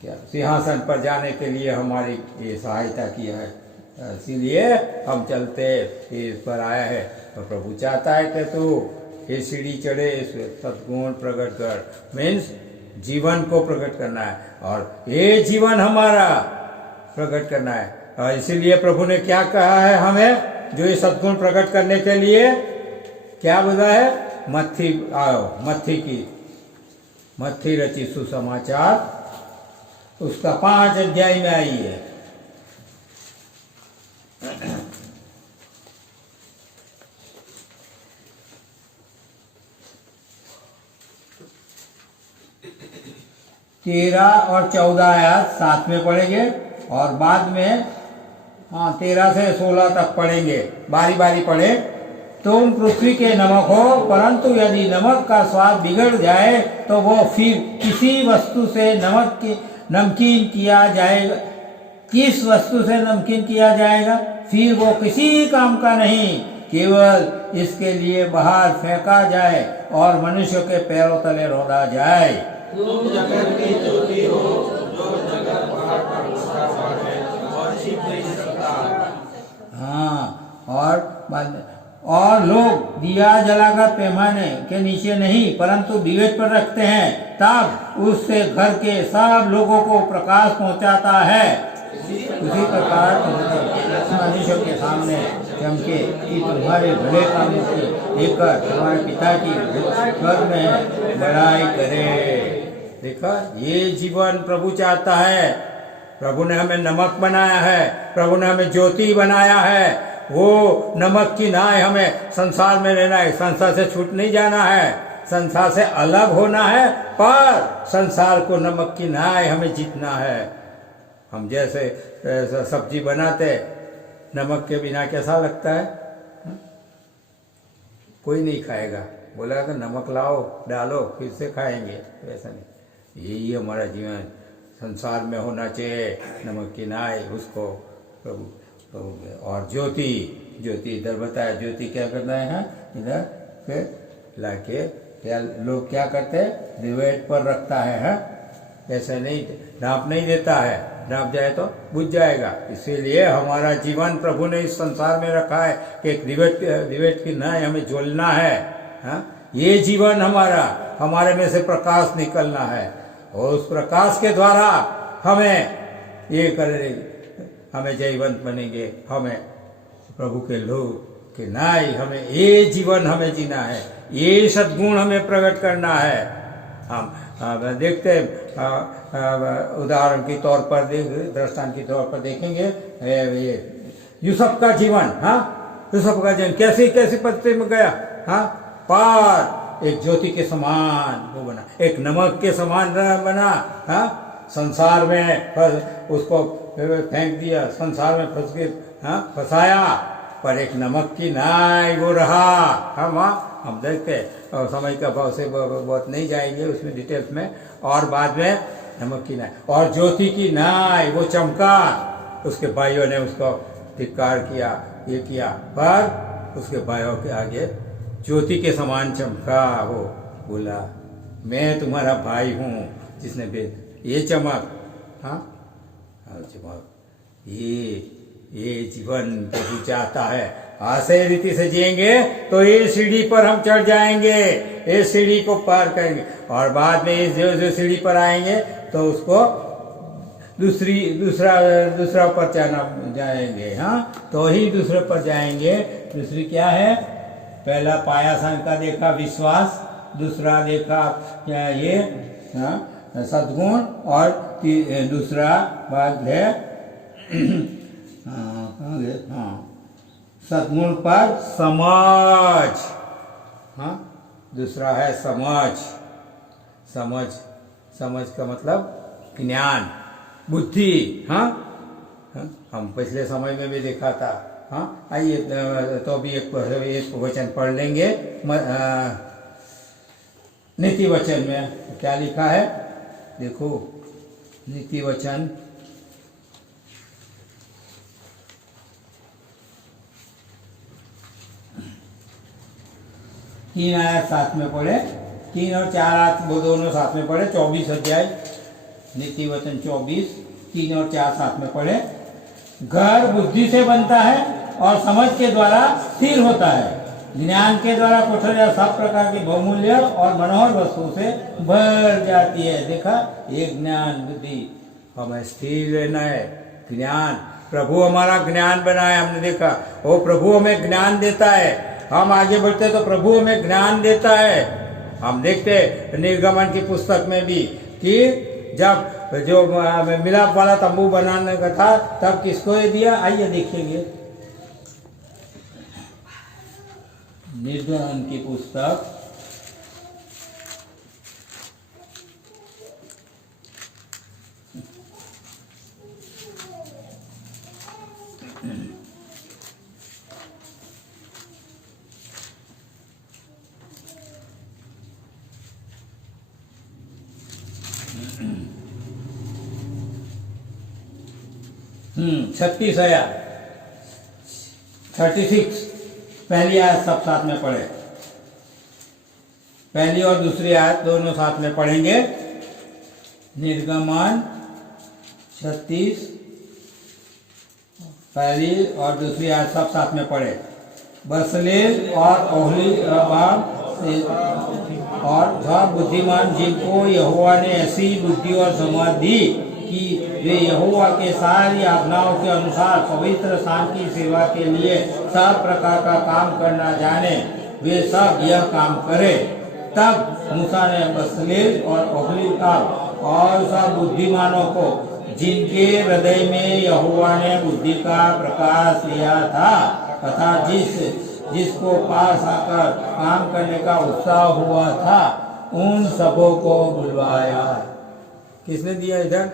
क्या सिंहासन पर जाने के लिए हमारी ये सहायता किया है। इसीलिए हम चलते इस पर आया है। तो प्रभु चाहता है कि तू ये सीढ़ी चढ़े, इस सद्गुण प्रकट कर, मीन्स जीवन को प्रकट करना है और ये जीवन हमारा प्रकट करना है। और इसीलिए प्रभु ने क्या कहा है हमें जो ये सद्गुण प्रकट करने के लिए क्या बोला है, मत्थी आओ, मत्थी रची सुसमाचार, उसका 5 अध्याय में आई है। तेरह और 14 आयात साथ में पढ़ेंगे और बाद में 13 से 16 तक पढ़ेंगे, बारी बारी पढ़े। तुम पृथ्वी के नमक हो, परंतु यदि नमक का स्वाद बिगड़ जाए तो वो फिर किसी वस्तु से नमकीन किया जाएगा, किस वस्तु से नमकीन किया जाएगा, फिर वो किसी काम का नहीं, केवल इसके लिए बाहर फेंका जाए और मनुष्य के पैरों तले रौंदा जाए। तुम जगत की ज्योति हो, जो जगत पहाड़ पर बसा हुआ है और छिप नहीं सकता। हाँ, और लोग दिया जलाकर पैमाने के नीचे नहीं परंतु दिवेट पर रखते हैं, तब उससे घर के सब लोगों को प्रकाश पहुंचाता है। उसी प्रकार मनुष्य के सामने चमके कि तुम्हारे भले कामों की देखकर तुम्हारे पिता की स्वर्ग में बड़ाई करे। देखा, ये जीवन प्रभु चाहता है। प्रभु ने हमें नमक बनाया है, प्रभु ने हमें ज्योति बनाया है। वो नमक की नाय हमें संसार में रहना है, संसार से छूट नहीं जाना है, संसार से अलग होना है, पर संसार को नमक की नाय हमें जीतना है। हम जैसे सब्जी बनाते, नमक के बिना कैसा लगता है? कोई नहीं खाएगा, बोला तो नमक लाओ डालो फिर से खाएंगे, वैसा नहीं। यही हमारा जीवन संसार में होना चाहिए, नमक की नाय उसको प्रभु और ज्योति इधर बताया। ज्योति क्या करना है, इधर फिर लाके क्या लोग क्या करते हैं, दिवेट पर रखता है, ऐसे नहीं ढांप नहीं देता है, ढांप जाए तो बुझ जाएगा। इसीलिए हमारा जीवन प्रभु ने इस संसार में रखा है कि एक दिवेट की नाय हमें ज्वलना है। ये जीवन हमारे में से प्रकाश निकलना है और उस प्रकाश के द्वारा हमें ये करेंगे, हमें जयवंत बनेंगे, हमें प्रभु के लोग के नाय, हमें ये जीवन हमें जीना है, ये सद्गुण हमें प्रकट करना है। हम देखते हैं उदाहरण के तौर पर दृष्टांत के तौर पर देखेंगे ये यूसुफ का जीवन। यूसुफ का जीवन कैसी परिस्थिति में गया, पर एक ज्योति के समान वो बना, एक नमक के समान बना। संसार में उसको फेंक दिया, संसार में फंस के फंसाया, पर एक नमक की नाय वो रहा। हम देखते और समय का भाव से बहुत नहीं जाएंगे उसमें डिटेल्स में। और बाद में नमक की नाय और ज्योति की नाय वो चमका, उसके भाइयों ने उसको धिक्कार किया, ये किया, पर उसके भाइयों के आगे ज्योति के समान चमका। वो बोला मैं तुम्हारा भाई हूँ जिसने ये चमक, चमक, ये जीवन प्रभु चाहता है। ऐसे रीति से जिएंगे तो ये सीढ़ी पर हम चढ़ जाएंगे, इस सीढ़ी को पार करेंगे और बाद में इस जो सीढ़ी पर आएंगे तो उसको दूसरा पर जाएंगे। तो ही दूसरे पर जाएंगे। दूसरी क्या है? पहला पाया सन का देखा विश्वास, दूसरा देखा ये सद्गुण और दूसरा बात है सद्गुण पर समझ। दूसरा है समझ का मतलब ज्ञान, बुद्धि। हम पिछले समय में भी देखा था। आइए तो भी एक वचन पढ़ लेंगे। नीति वचन में क्या लिखा है देखो, नीति वचन 3 आयत साथ में पढ़े, 3 और 4 आयत वो दोनों साथ में पढ़े। 24 अध्याय नीति वचन 24, 3 और 4 साथ में पढ़े। घर बुद्धि से बनता है और समझ के द्वारा स्थिर होता है, ज्ञान के द्वारा कोठर या सब प्रकार की बहुमूल्य और मनोहर वस्तुओं से भर जाती है। देखा, ये ज्ञान बुद्धि हमें स्थिर रहना है। ज्ञान प्रभु हमारा ज्ञान बनाए, हमने देखा वो प्रभु हमें ज्ञान देता है। हम आगे बढ़ते तो प्रभु हमें ज्ञान देता है। हम देखते निर्गमन की पुस्तक में भी कि जब जो मिलाप वाला तंबू बनाने का था तब किसको ये दिया, आइए देखिए निर्गमन की पुस्तक छत्तीस आया 36 पहली आयत सब साथ में पढ़े, पहली और दूसरी आयत दोनों साथ में पढ़ेंगे। निर्गमन 36 पहली और दूसरी आयत सब साथ में पढ़े। बसलेल और ओहलीबाम और वह बुद्धिमान जिनको यहोवा ने ऐसी बुद्धि और समझ दी कि वे यहोवा के सारी आज्ञाओं के अनुसार पवित्र स्थान की सेवा के लिए सब प्रकार का काम करना जाने, वे सब यह काम करें। तब मूसा ने बसलेल और ओहलीबाम और सब बुद्धिमानों को, जिनके हृदय में यहोवा ने बुद्धि का प्रकाश दिया था तथा जिसको पास आकर काम करने का उत्साह हुआ था, उन सबों को बुलवाया। किसने दिया इधर?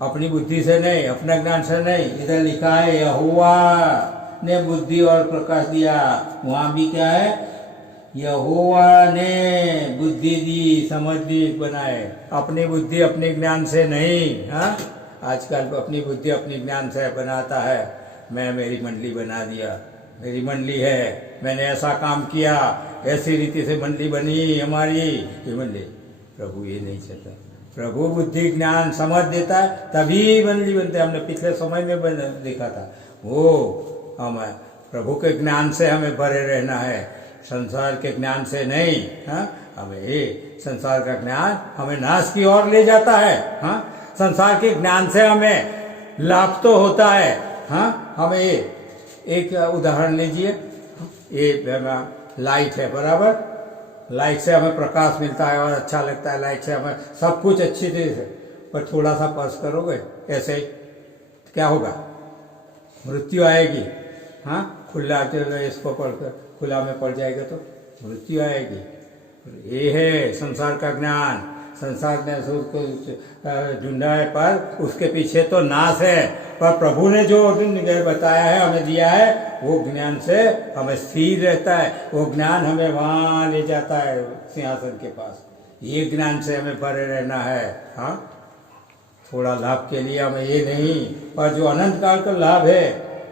अपनी बुद्धि से नहीं, अपने ज्ञान से नहीं, इधर लिखा है यहोवा ने बुद्धि और प्रकाश दिया। वहां भी क्या है? यहोवा ने बुद्धि दी, समझ दी, बनाए। अपनी बुद्धि अपने ज्ञान से नहीं। हाँ, आजकल अपनी बुद्धि अपने ज्ञान से बनाता है। मैं मेरी मंडली बना दिया, मेरी मंडली है, मैंने ऐसा काम किया, ऐसी रीति से मंडली बनी हमारी ये मंडली। प्रभु ये नहीं चाहता। प्रभु बुद्धि ज्ञान समझ देता है तभी मंडली बनते। हमने पिछले समय में देखा था वो हमें प्रभु के ज्ञान से हमें भरे रहना है, संसार के ज्ञान से नहीं। हाँ, हमें ये संसार का ज्ञान हमें नाश की ओर ले जाता है। हाँ, संसार के ज्ञान से हमें लाभ तो होता है। हाँ, हमें एक उदाहरण लीजिए, ये लाइट है, बराबर। लाइट से हमें प्रकाश मिलता है और अच्छा लगता है, लाइट से हमें सब कुछ अच्छी तरह से। पर थोड़ा सा पर्स करोगे ऐसे क्या होगा? मृत्यु आएगी। हाँ, खुला इसको पढ़कर खुला में पड़ जाएगा तो मृत्यु आएगी। ये है संसार का ज्ञान। संसार ने उसको ढूंढा है पर उसके पीछे तो नाश है। पर प्रभु ने जो बताया है, हमें दिया है, वो ज्ञान से हमें स्थिर रहता है। वो ज्ञान हमें वहाँ ले जाता है सिंहासन के पास। ये ज्ञान से हमें भरे रहना है। हाँ, थोड़ा लाभ के लिए हमें ये नहीं, पर जो अनंत काल का लाभ है,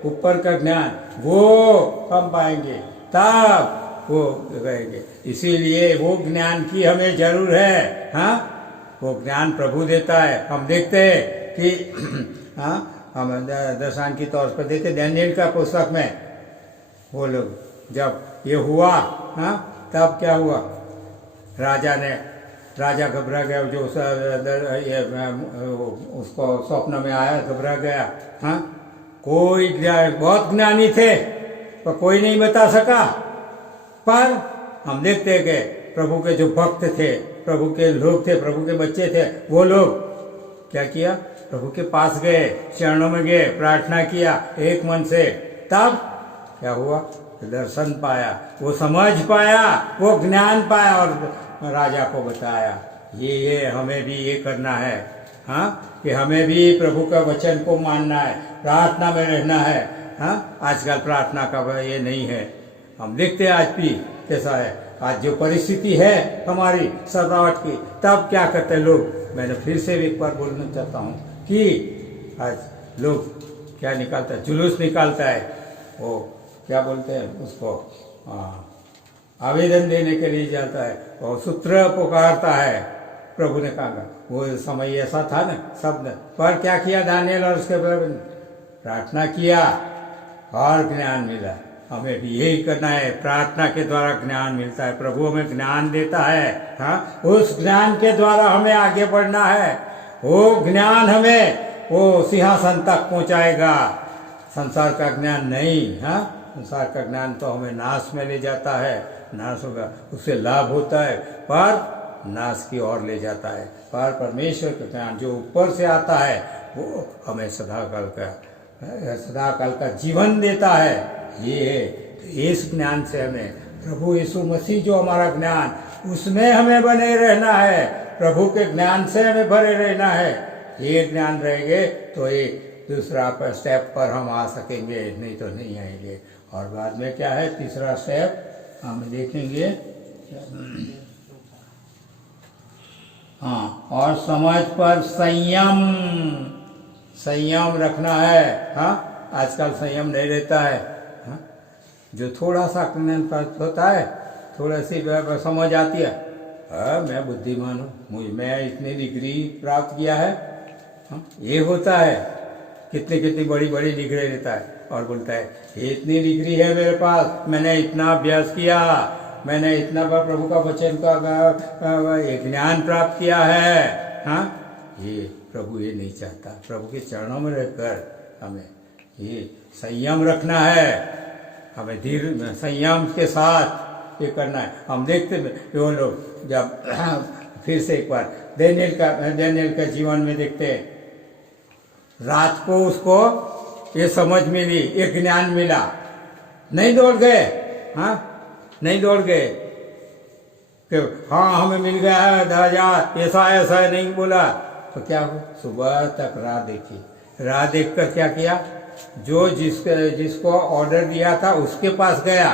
ऊपर का ज्ञान, वो हम पाएंगे तब वो रहेंगे। इसीलिए वो ज्ञान की हमें जरूर है। हाँ, वो ज्ञान प्रभु देता है। हम देखते हैं कि हाँ, हम दर्शन की तौर पर देखते दानिएल का पुस्तक में वो लोग जब ये हुआ, हाँ, तब क्या हुआ? राजा घबरा गया। जो उसको स्वप्न में आया, घबरा गया। हाँ, कोई बहुत ज्ञानी थे पर कोई नहीं बता सका। पर हम देखते हैं कि प्रभु के जो भक्त थे, प्रभु के लोग थे, प्रभु के बच्चे थे, वो लोग क्या किया? प्रभु के पास गए, चरणों में गए, प्रार्थना किया एक मन से। तब क्या हुआ? दर्शन पाया, वो समझ पाया, वो ज्ञान पाया और राजा को बताया। ये हमें भी ये करना है। हाँ, कि हमें भी प्रभु का वचन को मानना है, प्रार्थना में रहना है। हाँ, आजकल प्रार्थना का ये नहीं है। हम देखते हैं आज भी कैसा है। आज जो परिस्थिति है हमारी सजावट की, तब क्या करते हैं लोग? मैंने फिर से एक बार बोलना चाहता हूँ कि आज लोग क्या निकालता है? जुलूस निकालता है। वो क्या बोलते हैं उसको? आवेदन देने के लिए जाता है और सूत्र पुकारता है। प्रभु ने कहा वो समय ऐसा था ना, सब ने। पर क्या किया दानिएल और उसके प्रार्थना किया और ज्ञान मिला। हमें भी यही करना है, प्रार्थना के द्वारा ज्ञान मिलता है। प्रभु हमें ज्ञान देता है। हाँ, उस ज्ञान के द्वारा हमें आगे बढ़ना है। वो ज्ञान हमें वो सिंहासन तक पहुंचाएगा। संसार का ज्ञान नहीं, हाँ, संसार का ज्ञान तो हमें नाश में ले जाता है, नाश होगा, उससे लाभ होता है पर नाश की ओर ले जाता है। पर परमेश्वर का ज्ञान जो ऊपर से आता है वो हमें सदा काल का जीवन देता है। ये है, इस ज्ञान से हमें प्रभु यीशु मसीह जो हमारा ज्ञान, उसमें हमें बने रहना है, प्रभु के ज्ञान से हमें भरे रहना है। ये ज्ञान रहेंगे तो ये दूसरा स्टेप पर हम आ सकेंगे, नहीं तो नहीं आएंगे। और बाद में क्या है तीसरा स्टेप हम देखेंगे। हाँ, और समझ पर संयम रखना है। हाँ, आजकल संयम नहीं रहता है। हाँ? जो थोड़ा सा ज्ञान प्राप्त होता है, थोड़ा सी समझ आती है, हाँ मैं बुद्धिमान हूँ, मैं इतनी डिग्री प्राप्त किया है। हाँ? ये होता है, कितनी बड़ी बड़ी डिग्री लेता है और बोलता है इतनी डिग्री है मेरे पास, मैंने इतना अभ्यास किया, मैंने इतना बार प्रभु का वचन का ज्ञान प्राप्त किया है। हाँ, ये प्रभु ये नहीं चाहता। प्रभु के चरणों में रहकर हमें ये संयम रखना है, हमें धीरे संयम के साथ ये करना है। हम देखते वो लोग जब फिर से एक बार डेनियल का जीवन में देखते हैं, रात को उसको ये समझ मिली, ये ज्ञान मिला, नहीं दौड़ गए। हाँ, नहीं दौड़ गए कि हाँ हमें मिल गया है 10,000, ऐसा नहीं बोला। तो क्या हो, सुबह तक राह देखी, राह देखकर क्या किया, जो जिसको ऑर्डर दिया था उसके पास गया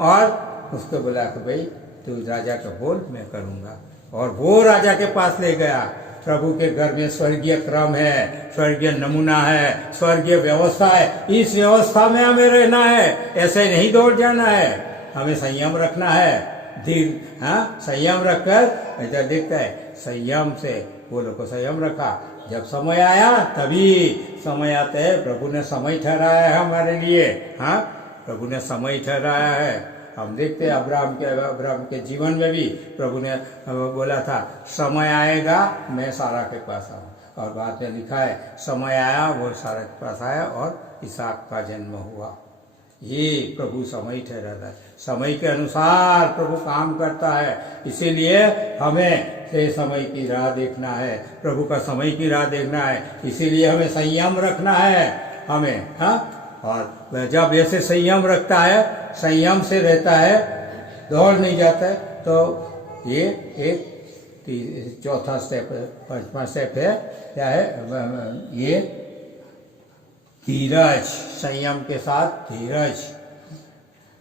और उसको बोला कि भाई तू राजा का बोल, मैं करूँगा। और वो राजा के पास ले गया। प्रभु के घर में स्वर्गीय क्रम है, स्वर्गीय नमूना है, स्वर्गीय व्यवस्था है। इस व्यवस्था में हमें रहना है, ऐसे नहीं दौड़ जाना है, हमें संयम रखना है। धीर, हाँ, संयम रखकर ऐसा देखता है, संयम से वो लोग को संयम रखा। जब समय आया तभी समय आते है, प्रभु ने समय ठहराया है हमारे लिए। हाँ, प्रभु ने समय ठहराया है। हम देखते हैं अब्राहम के जीवन में भी प्रभु ने बोला था समय आएगा मैं सारा के पास आऊँ, और बाद में लिखा है समय आया वो सारा के पास आया और इसहाक का जन्म हुआ। ये प्रभु समय ठहराता है, समय के अनुसार प्रभु काम करता है। इसीलिए हमें से समय की राह देखना है, प्रभु का समय की राह देखना है। इसीलिए हमें संयम रखना है हमें। हाँ, और जब ऐसे संयम रखता है, संयम से रहता है, दौड़ नहीं जाता है, तो ये एक चौथा स्टेप है, पांचवा स्टेप है, क्या है ये धीरज। संयम के साथ धीरज,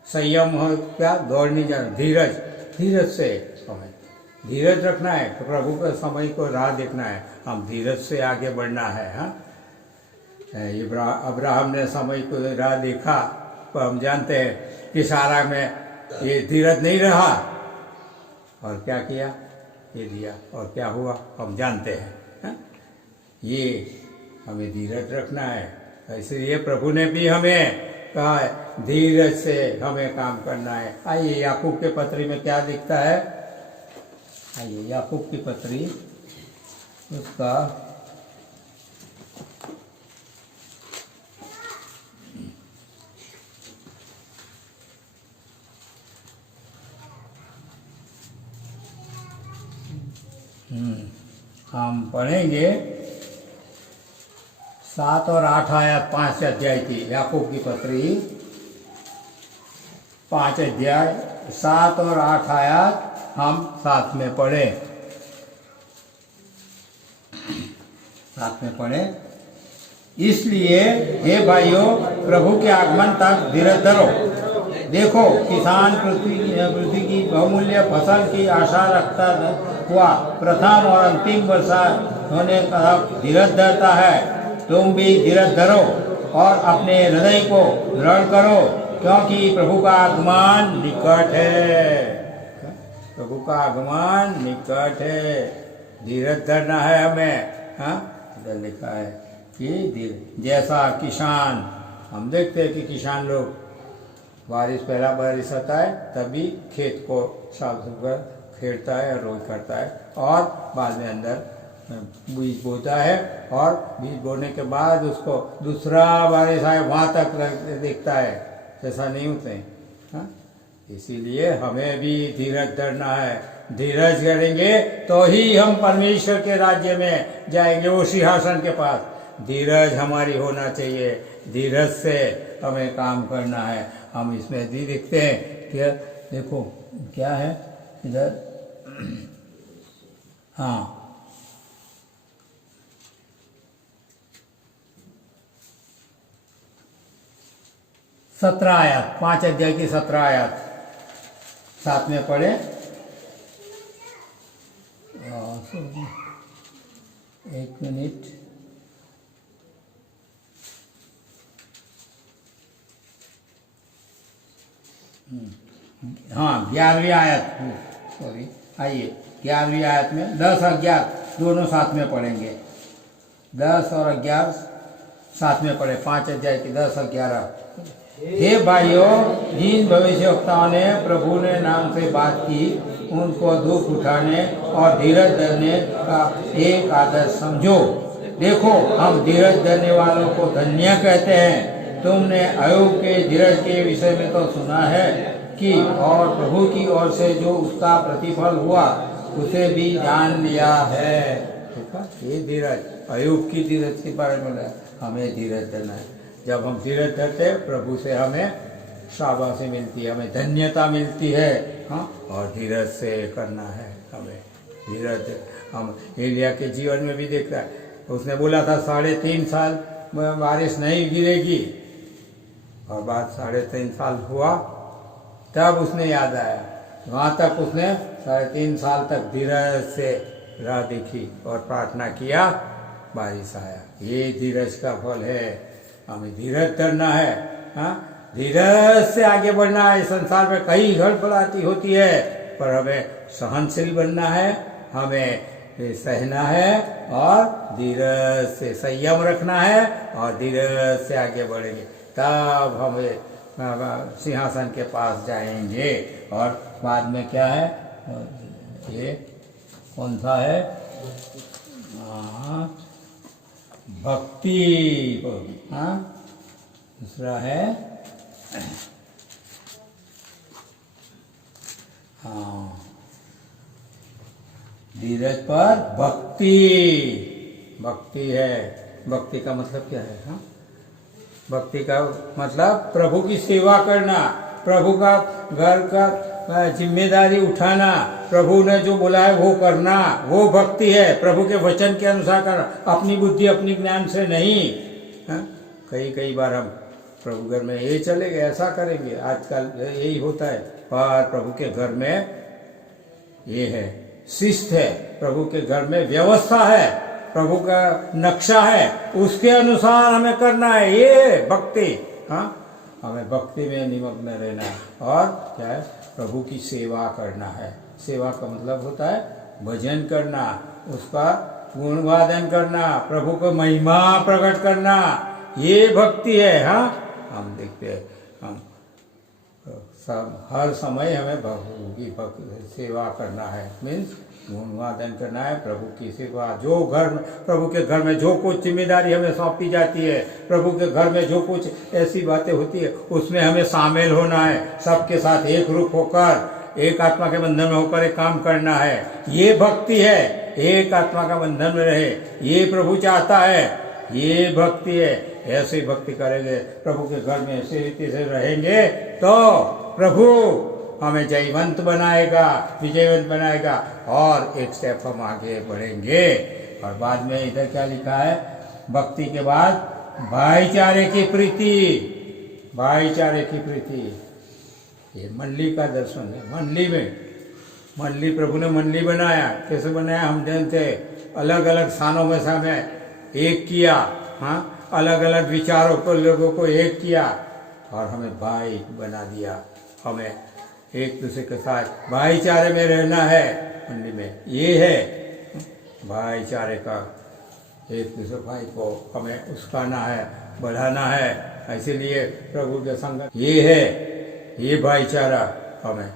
संयम हो क्या, दौड़ नहीं जाना, धीरज से हमें धीरज रखना है। तो प्रभु के समय को राह देखना है, हम धीरज से आगे बढ़ना है। हाँ, अब्राहम ने समय को राह देखा, तो हम जानते हैं कि सारा में ये धीरज नहीं रहा और क्या किया, ये दिया, और क्या हुआ हम जानते हैं। हाँ? ये हमें धीरज रखना है। इसलिए प्रभु ने भी हमें कहा है धीरज से हमें काम करना है। आइए याकूब के पत्री में क्या दिखता है, आइए याकूब की पत्री उसका हम पढ़ेंगे 7 और 8 आयत 5 अध्याय की, याकूब की पत्री 5 अध्याय 7 और 8 आयत हम साथ में पढ़ें। इसलिए हे भाइयों, प्रभु के आगमन तक धीरज धरो। देखो किसान पृथ्वी की बहुमूल्य फसल की आशा रखता हुआ प्रथम और अंतिम वर्षा होने का धीरज धरता है। तुम भी धीरज धरो और अपने हृदय को दृढ़ करो, क्योंकि प्रभु का आगमन निकट है। प्रभु का आगमन निकट है, धीरज धरना है हमें। हाँ, इधर लिखा है कि जैसा किसान, हम देखते हैं कि किसान लोग पहला बारिश आता है तभी खेत को साफ सुथरा खेड़ता है, रोज करता है और बाद में अंदर बीज बोता है और बीज बोने के बाद उसको दूसरा बारिश आए वहाँ तक दिखता है, ऐसा नहीं होते हैं। हाँ? इसीलिए हमें भी धीरज धरना है। धीरज करेंगे तो ही हम परमेश्वर के राज्य में जाएंगे, वो सिंहासन के पास। धीरज हमारी होना चाहिए, धीरज से हमें काम करना है। हम इसमें भी देखते हैं कि देखो क्या है इधर, हाँ 17 आयत, 5 अध्याय की 17 आयत साथ में पढ़े। एक मिनट, हाँ 11वीं आयत, सॉरी आइए 11वीं आयत में 10 और 11 दोनों साथ में पढ़ेंगे। 10 और 11 साथ में पढ़े, 5 अध्याय की 10 और 11। हे भाइयों, जिन भविष्यवक्ताओं ने प्रभु ने नाम से बात की, उनको दुख उठाने और धीरज धरने का एक आदर्श समझो। देखो, हम धीरज धरने वालों को धन्य कहते हैं। तुमने अय्यूब के धीरज के विषय में तो सुना है कि और प्रभु की ओर से जो उसका प्रतिफल हुआ उसे भी जान लिया है। देखा, ये धीरज, अय्यूब की धीरज के बारे में हमें धीरज धरना है। जब हम धीरज धरते हैं, प्रभु से हमें शाबाशी मिलती है, हमें धन्यता मिलती है। हाँ, और धीरज से करना है हमें धीरज। हम एलिया के जीवन में भी देखता है, उसने बोला था 3.5 साल बारिश नहीं गिरेगी, और बाद 3.5 साल हुआ, तब उसने याद आया। वहाँ तक उसने 3.5 साल तक धीरज से राह देखी और प्रार्थना किया, बारिश आया। ये धीरज का फल है। हमें धीरज धरना है। हाँ, धीरज से आगे बढ़ना है। संसार में कई गड़बड़ाहट होती है, पर हमें सहनशील बनना है, हमें सहना है और धीरज से संयम रखना है, और धीरज से आगे बढ़ेंगे, तब हमें सिंहासन के पास जाएंगे। और बाद में क्या है, ये कौन सा है, भक्ति। हाँ, दूसरा है, हाँ, धीरज पर भक्ति। भक्ति है, भक्ति का मतलब क्या है? हाँ, भक्ति का मतलब प्रभु की सेवा करना, प्रभु का घर का जिम्मेदारी उठाना, प्रभु ने जो बोला है वो करना, वो भक्ति है। प्रभु के वचन के अनुसार करना, अपनी बुद्धि अपनी ज्ञान से नहीं। हाँ? कई बार हम प्रभु घर में ये चलेंगे, ऐसा करेंगे, आजकल यही होता है। पर प्रभु के घर में ये है, शिस्त है, प्रभु के घर में व्यवस्था है, प्रभु का नक्शा है, उसके अनुसार हमें करना है। ये भक्ति। हाँ, हमें भक्ति में निमग्न रहना है। और क्या है, प्रभु की सेवा करना है। सेवा का मतलब होता है भजन करना, उसका गुणवादन करना, प्रभु को महिमा प्रकट करना, ये भक्ति है। हाँ, हम देखते हैं, हम सब हर समय हमें प्रभु की सेवा करना है, मीन्स गुणवादन करना है, प्रभु की सेवा। जो घर, प्रभु के घर में जो कुछ जिम्मेदारी हमें सौंपी जाती है, प्रभु के घर में जो कुछ ऐसी बातें होती है, उसमें हमें शामिल होना है। सबके साथ एक रूप होकर, एक आत्मा के बंधन में होकर एक काम करना है। ये भक्ति है, एक आत्मा का बंधन में रहे, ये प्रभु चाहता है, ये भक्ति है। ऐसी भक्ति करेंगे, प्रभु के घर में ऐसे रीति से रहेंगे, तो प्रभु हमें जयवंत बनाएगा, विजयवंत बनाएगा, और एक स्टेप हम आगे बढ़ेंगे। और बाद में इधर क्या लिखा है, भक्ति के बाद भाईचारे की प्रीति। भाईचारे की प्रीति, ये मंडली का दर्शन है। मंडली में, मंडली, प्रभु ने मंडली बनाया। कैसे बनाया हम जानते, अलग अलग स्थानों में से हमें एक किया। हाँ, अलग अलग विचारों को, लोगों को एक किया, और हमें भाई बना दिया। हमें एक दूसरे के साथ भाईचारे में रहना है। मंडली में ये है भाईचारे का, एक दूसरे भाई को हमें उस्काना है, बढ़ाना है। इसीलिए प्रभु के संग ये है, ये भाईचारा हमें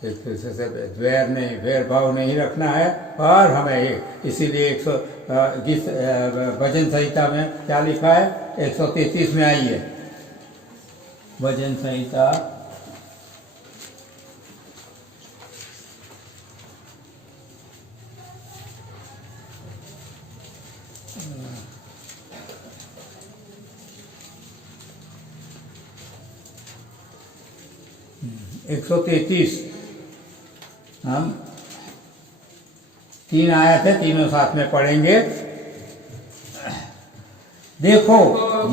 एक दूसरे से वैर नहीं, वैर भाव नहीं रखना है। और हमें इसीलिए 100 भजन संहिता में क्या लिखा है, 133 में आई है भजन संहिता। एक 133 हम 3 आयत है, तीनों साथ में पढ़ेंगे। देखो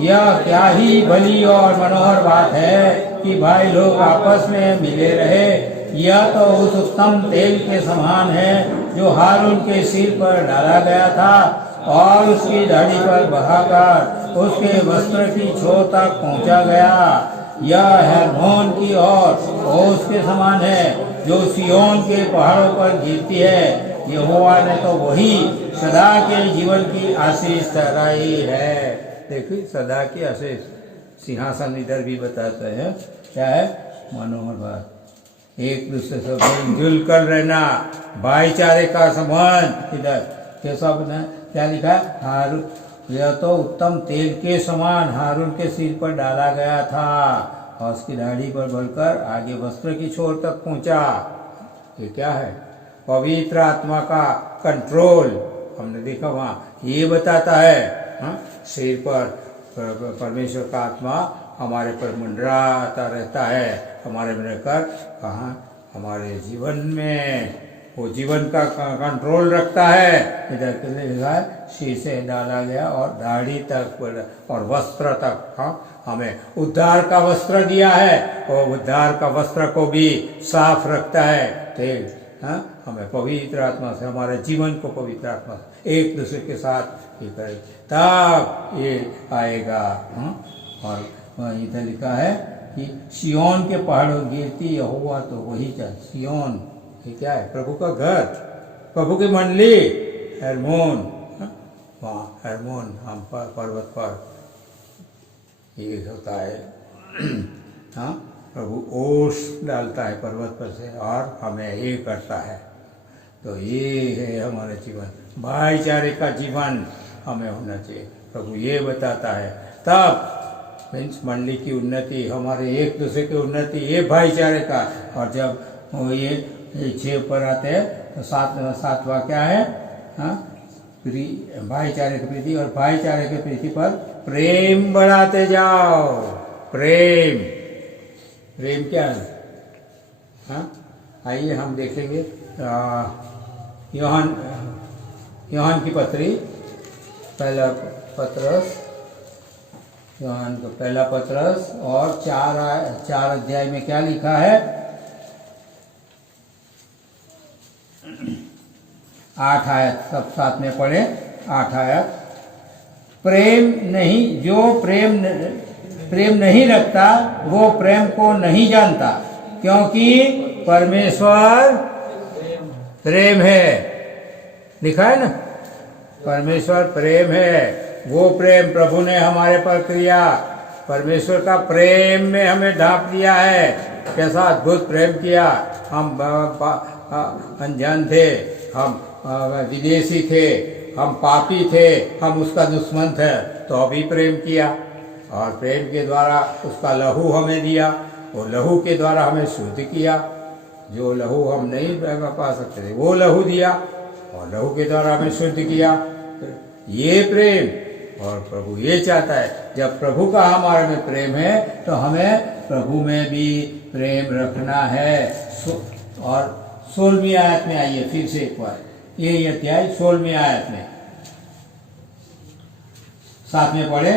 यह क्या ही भली और मनोहर बात है कि भाई लोग आपस में मिले रहे। यह तो उस उत्तम तेल के समान है जो हारून के सिर पर डाला गया था और उसकी दाढ़ी पर बहाकर उसके वस्त्र की छोर तक पहुंचा गया। यह हेर्मोन की ओस के समान है जो सिय्योन के पहाड़ों पर गिरती है। यहोवा ने तो वही सदा के जीवन की आशीष ठहराई है। देखिए सदा की आशीष, सिंहासन इधर भी बताते हैं क्या है, मनोहर बात, एक दूसरे से मिलजुल कर रहना, भाईचारे का संबंध। इधर कैसा बना, क्या लिखा है, हारून, यह तो उत्तम तेल के समान हारून के सिर पर डाला गया था और उसकी दाढ़ी पर बढ़कर आगे वस्त्र की छोर तक पहुंचा। ये क्या है, पवित्र आत्मा का कंट्रोल। हमने देखा वहाँ ये बताता है, सिर पर परमेश्वर का आत्मा हमारे पर मंडराता रहता है, हमारे में रहकर कहाँ, हमारे जीवन में वो जीवन का कंट्रोल रखता है। इधर के लिखा है सिर से डाला गया और दाढ़ी तक और वस्त्र तक। हमें उद्धार का वस्त्र दिया है और उद्धार का वस्त्र को भी साफ रखता है तेल। हमें पवित्र आत्मा से, हमारे जीवन को पवित्र आत्मा से एक दूसरे के साथ ये करें तब ये आएगा। और इधर लिखा है कि सिय्योन के पहाड़ों गिरती यहोवा तो वही चल। सिय्योन ये क्या है, प्रभु का घर, प्रभु की मंडली, हेर्मोन। वहाँ हेर्मोन हम पर्वत पर ये होता है। प्रभु ओस डालता है पर्वत पर से और हमें ये करता है। तो ये है हमारा जीवन, भाईचारे का जीवन हमें होना चाहिए। प्रभु ये बताता है, तब मीन्स मंडली की उन्नति, हमारे एक दूसरे की उन्नति, ये भाईचारे का। और जब ये 6 पर आते हैं तो 7वां क्या है, भाईचारे की प्रीति, और भाईचारे की प्रीति पर प्रेम बढ़ाते जाओ। प्रेम, प्रेम क्या है, आइए हम देखेंगे यूहन्ना की पत्री, पहला पत्रस, यूहन्ना का पहला पत्रस और 4 अध्याय में क्या लिखा है, 8 आयत, सब साथ में पढ़े। 8 आयत, प्रेम नहीं, जो प्रेम नहीं रखता वो प्रेम को नहीं जानता, क्योंकि परमेश्वर प्रेम है। लिखा है ना, परमेश्वर प्रेम है। वो प्रेम प्रभु ने हमारे पर किया, परमेश्वर का प्रेम में हमें ढांप दिया है। कैसा अद्भुत प्रेम किया। हम अनजान थे, हम विदेशी थे, हम पापी थे, हम उसका दुश्मन थे, तो अभी प्रेम किया और प्रेम के द्वारा उसका लहू हमें दिया। वो लहू के द्वारा हमें शुद्ध किया। जो लहू हम नहीं पा सकते थे वो लहू दिया और लहू के द्वारा हमें शुद्ध किया। ये प्रेम, और प्रभु ये चाहता है, जब प्रभु का हमारे में प्रेम है तो हमें प्रभु में भी प्रेम रखना है। और 16वीं आयत में आइए फिर से एक बार, ये अध्याय 16वीं आयत में साथ में पढ़े।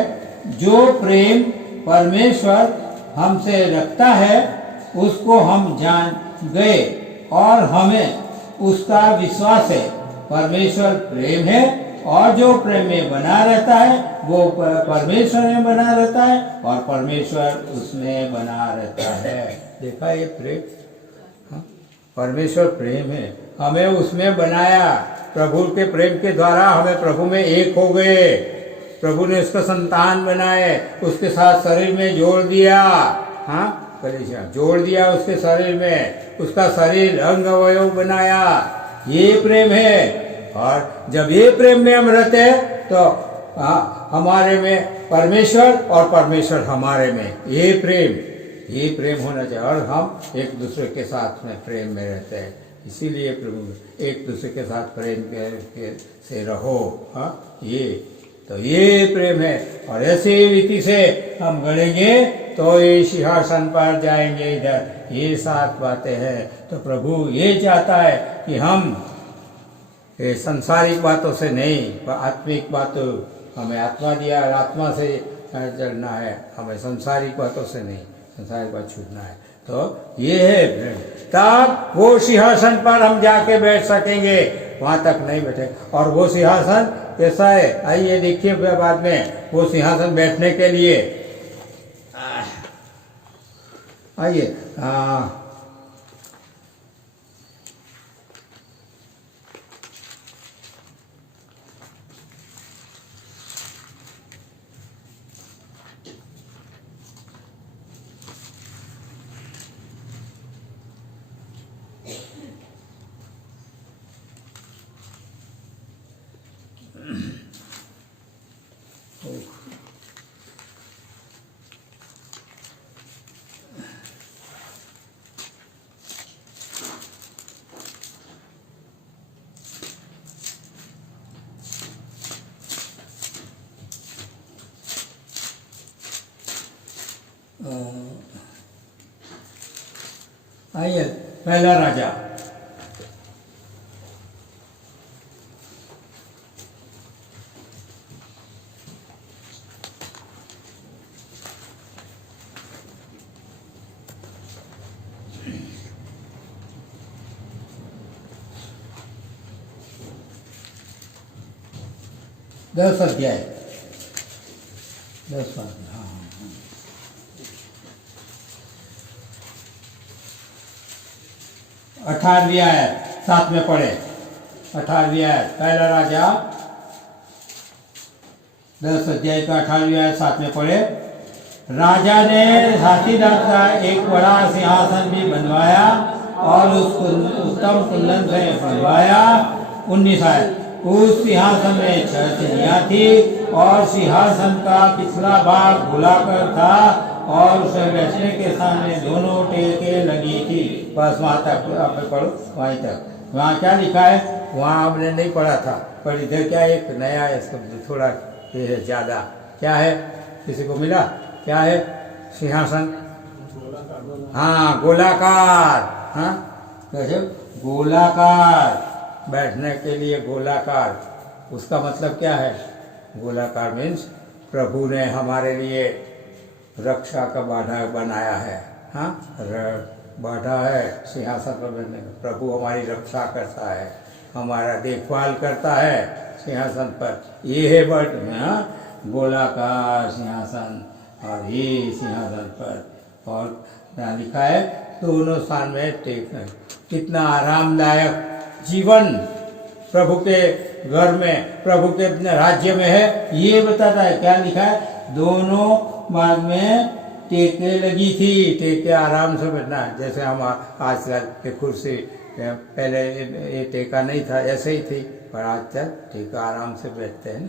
जो प्रेम परमेश्वर हमसे रखता है उसको हम जान गए और हमें उसका विश्वास है। परमेश्वर प्रेम है और जो प्रेम में बना रहता है वो परमेश्वर में बना रहता है और परमेश्वर उसमें बना रहता है। देखा ये प्रेम, परमेश्वर प्रेम है, हमें उसमें बनाया। प्रभु के प्रेम के द्वारा हमें प्रभु में एक हो गए। प्रभु ने उसका संतान बनाए, उसके साथ शरीर में जोड़ दिया। कलेशिया जोड़ दिया उसके शरीर में, उसका शरीर अंग अवयव बनाया। ये प्रेम है। और जब ये प्रेम में हम रहते हैं तो हमारे में परमेश्वर और परमेश्वर हमारे में, ये प्रेम होना चाहिए। और हम एक दूसरे के साथ में प्रेम में रहते हैं। इसीलिए प्रभु एक दूसरे के साथ प्रेम से रहो। हाँ, ये प्रेम है। और ऐसी रीति से हम गढ़ेंगे तो ये सिंहासन पर जाएंगे। इधर ये 7 बातें हैं। तो प्रभु ये चाहता है कि हम ये सांसारिक बातों से नहीं, आत्मिक बातों, हमें आत्मा दिया और आत्मा से चलना है। हमें सांसारिक बातों से नहीं, सांसारिक बात छूटना है। तो ये है, तब वो सिंहासन पर हम जाके बैठ सकेंगे। वहां तक नहीं बैठे। और वो सिंहासन कैसा है, आइए देखिए बाद में। वो सिंहासन बैठने के लिए आइए, आइए पहला राजा। दस अध्याय, 10 बात। हाँ, 18वीं आयत साथ में पढ़े। 18वीं आयत, पहला राजा 10 अध्याय का 18वीं आयत साथ में पढ़े। राजा ने हाथीदांत का एक बड़ा सिंहासन भी बनवाया और उसको उत्तम कुंदन से बनवाया। 19 आयत, उस सिंहासन में 6 सीढ़ियाँ थी और सिंहासन का पिछला भाग गोलाकार था और उसे बैठने के सामने दोनों टेके लगी थी। बस वहाँ तक आप पढ़ो, वहीं तक। वहाँ क्या लिखा है वहाँ हमने नहीं पढ़ा था, पर इधर क्या एक नया है शब्द, थोड़ा ये है ज़्यादा। क्या है, किसी को मिला? क्या है सिंहासन? हाँ, गोलाकार। हाँ, कैसे? गोलाकार, बैठने के लिए गोलाकार। उसका मतलब क्या है? गोलाकार मीन्स प्रभु ने हमारे लिए रक्षा का बाधा बनाया है। हाँ, बाधा है सिंहासन पर बैठने का। प्रभु हमारी रक्षा करता है, हमारा देखभाल करता है सिंहासन पर। ये है बट गोलाकार सिंहासन और ये सिंहासन पर। और क्या लिखा है? दोनों स्थान में टेक है। कितना आरामदायक जीवन प्रभु के घर में, प्रभु के राज्य में है, ये बताता है। क्या लिखा है? दोनों भाग में टेके लगी थी। टेके आराम से बैठना, जैसे हम आजकल के कुर्सी, पहले ये टेका नहीं था, ऐसे ही थी, पर आजकल टेका आराम से बैठते हैं ना।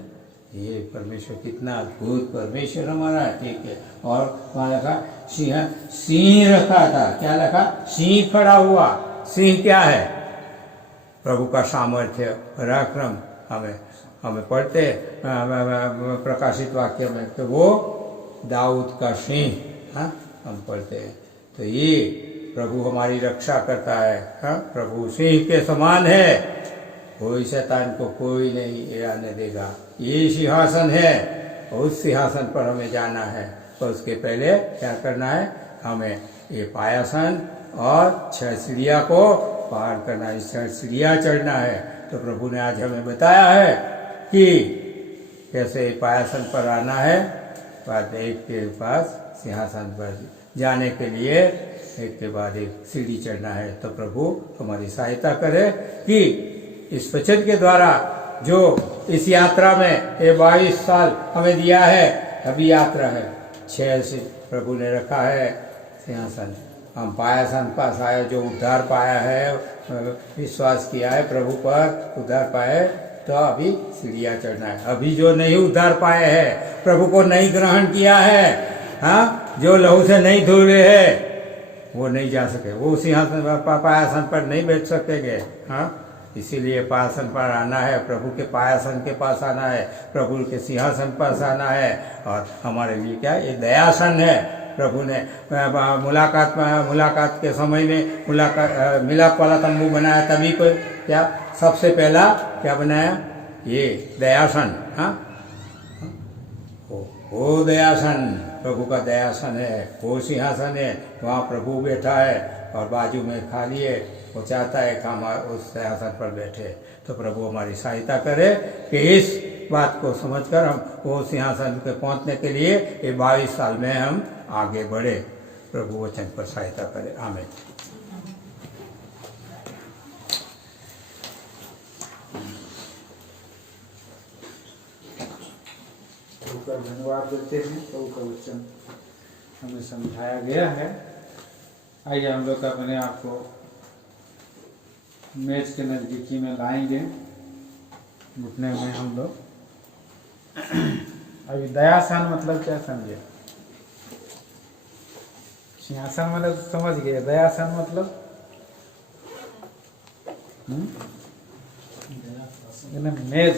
ये परमेश्वर कितना अद्भुत परमेश्वर हमारा टेके। और वहाँ लिखा सिंह रखा था। क्या लिखा? सिंह खड़ा हुआ। सिंह क्या है? प्रभु का सामर्थ्य, पराक्रम। हमें पढ़ते प्रकाशित वाक्य में, तो वो दाऊद का सिंह। हाँ, हम पढ़ते हैं। तो ये प्रभु हमारी रक्षा करता है। हाँ, प्रभु सिंह के समान है, कोई शैतान को कोई नहीं आने देगा। ये सिंहासन है, उस सिंहासन पर हमें जाना है। तो उसके पहले क्या करना है? हमें ये पायासन और 6 सीढ़ियाँ को पार करना है, 6 सीढ़ियाँ चढ़ना है। तो प्रभु ने आज हमें बताया है कि कैसे पायासन पर आना है। बाद एक के पास सिंहासन पर जाने के लिए एक के बाद एक सीढ़ी चढ़ना है। तो प्रभु हमारी सहायता करे कि इस वचन के द्वारा जो इस यात्रा में ये 22 साल हमें दिया है, अभी यात्रा है। 6 से प्रभु ने रखा है सिंहासन। हम पायासन पास आए, जो उद्धार पाया है, विश्वास किया है प्रभु पर, उद्धार पाए, तो अभी सीढ़ियाँ चढ़ना है। अभी जो नहीं उद्धार पाए हैं, प्रभु को नहीं ग्रहण किया है, हाँ, जो लहू से नहीं धुले है, वो नहीं जा सके, वो सिंहासन पायासन पर नहीं बैठ सकेंगे। हाँ, इसीलिए पायासन पर आना है, प्रभु के पायासन के पास आना है, प्रभु के सिंहासन पास आना है। और हमारे लिए क्या, ये दयासन है। प्रभु ने मुलाकात के समय में मिलाप वाला तंबू बनाया, तभी कोई क्या सबसे पहला क्या बनाया, ये दयासन। हाँ, वो दयासन प्रभु का दयासन है, वो सिंहासन है, वहाँ प्रभु बैठा है और बाजू में खाली है। वो चाहता है कि हम उस सिंहासन पर बैठे। तो प्रभु हमारी सहायता करे कि इस बात को समझकर हम वो सिंहासन पे पहुँचने के लिए ये 22 साल में हम आगे बढ़े। प्रभु वचन पर सहायता करे। आमीन। प्रभु का धन्यवाद देते हैं। प्रभु का वचन हमें समझाया गया है। आइए हम लोग अपने आप को मेज के नज़दीकी में लाएंगे। घुटने में हम लोग अभी दयासन मतलब क्या समझे? सिंहासन मतलब समझ गए, दयासन मतलब मेज।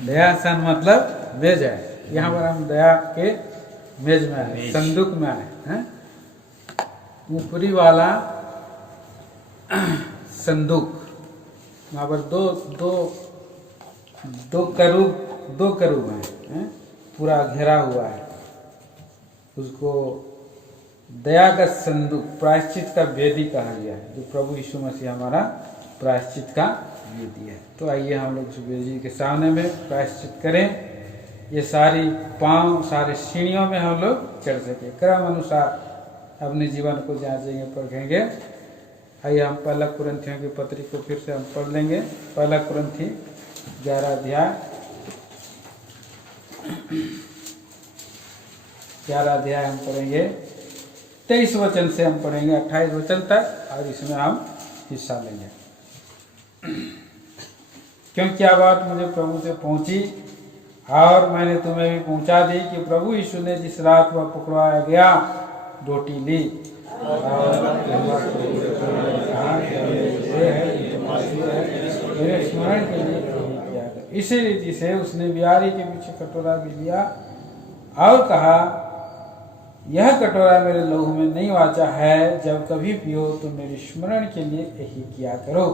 दयासन मतलब मेज है। यहाँ पर हम दया के मेज में आए, संदूक में आए हैं। ऊपरी वाला संदूक, वहाँ पर दो करूब हैं, पूरा घेरा हुआ है। उसको दया का संदूक, प्रायश्चित का वेदी कहा गया है, जो प्रभु यीशु मसीह हमारा प्रायश्चित का वेदी है। तो आइए हम लोग उस वेदी के सामने में प्रायश्चित करें। ये सारी पांव सारे सीढ़ियों में हम लोग चढ़ सके। क्रम अनुसार अपने जीवन को जांचेंगे, पढ़ेंगे। आइए हम पहला कुरिन्थियों की पत्री को फिर से हम पढ़ लेंगे। पहला कुरिन्थी 11 अध्याय 11 अध्याय हम पढ़ेंगे। 23 वचन से हम पढ़ेंगे 28 वचन तक, और इसमें हम हिस्सा लेंगे। क्योंकि क्या बात मुझे प्रभु से पहुंची और मैंने तुम्हें भी पहुंचा दी कि प्रभु यीशु ने जिस रात वह पकड़वाया गया, रोटी ली और मेरे स्मरण के लिए किया। इसी रीति से उसने बियारी के पीछे कटोरा भी लिया और कहा, यह कटोरा मेरे लहू में नई वाचा है, जब कभी पियो तो मेरे स्मरण के लिए यही किया करो।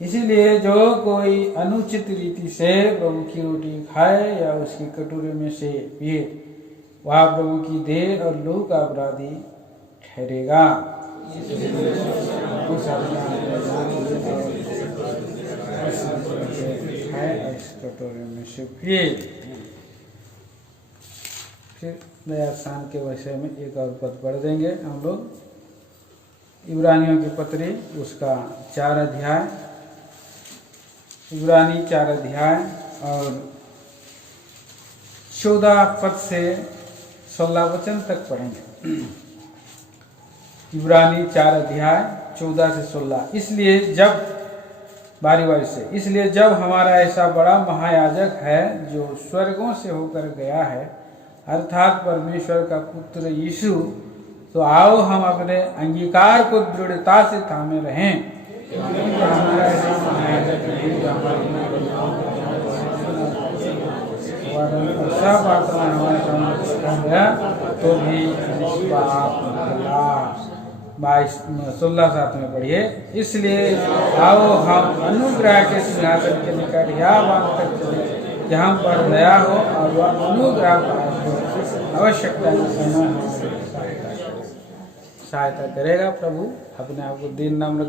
इसीलिए जो कोई अनुचित रीति से प्रभु की रोटी खाए या उसकी कटोरे में से पिए, वह प्रभु की देह और लहू का अपराधी ठहरेगा। इस कटोरे में से पिए। फिर नया स्थान के विषय में एक और पद पढ़ देंगे हम लोग। इब्रानियों की पत्री उसका 4 अध्याय, इब्रानी 4 अध्याय और 14 पद से 16 वचन तक पढ़ेंगे। इब्रानी 4 अध्याय 14 से 16। इसलिए जब बारी से, इसलिए जब हमारा ऐसा बड़ा महायाजक है जो स्वर्गों से होकर गया है, अर्थात परमेश्वर का पुत्र यीशु, तो आओ हम अपने अंगीकार को दृढ़ता से थामे रहें। हमारा ऐसा महायाजक सब आत्मा हमारे सामने तो भी 16 में पढ़िए। इसलिए आओ हम अनुग्रह के सिंहासन के निकट या बात तक चले, जहाँ पर दया हो और वह अनुग्रह प्राप्त हो। आवश्यकता के समय सहायता करेगा। प्रभु अपने आप को दीन नम्र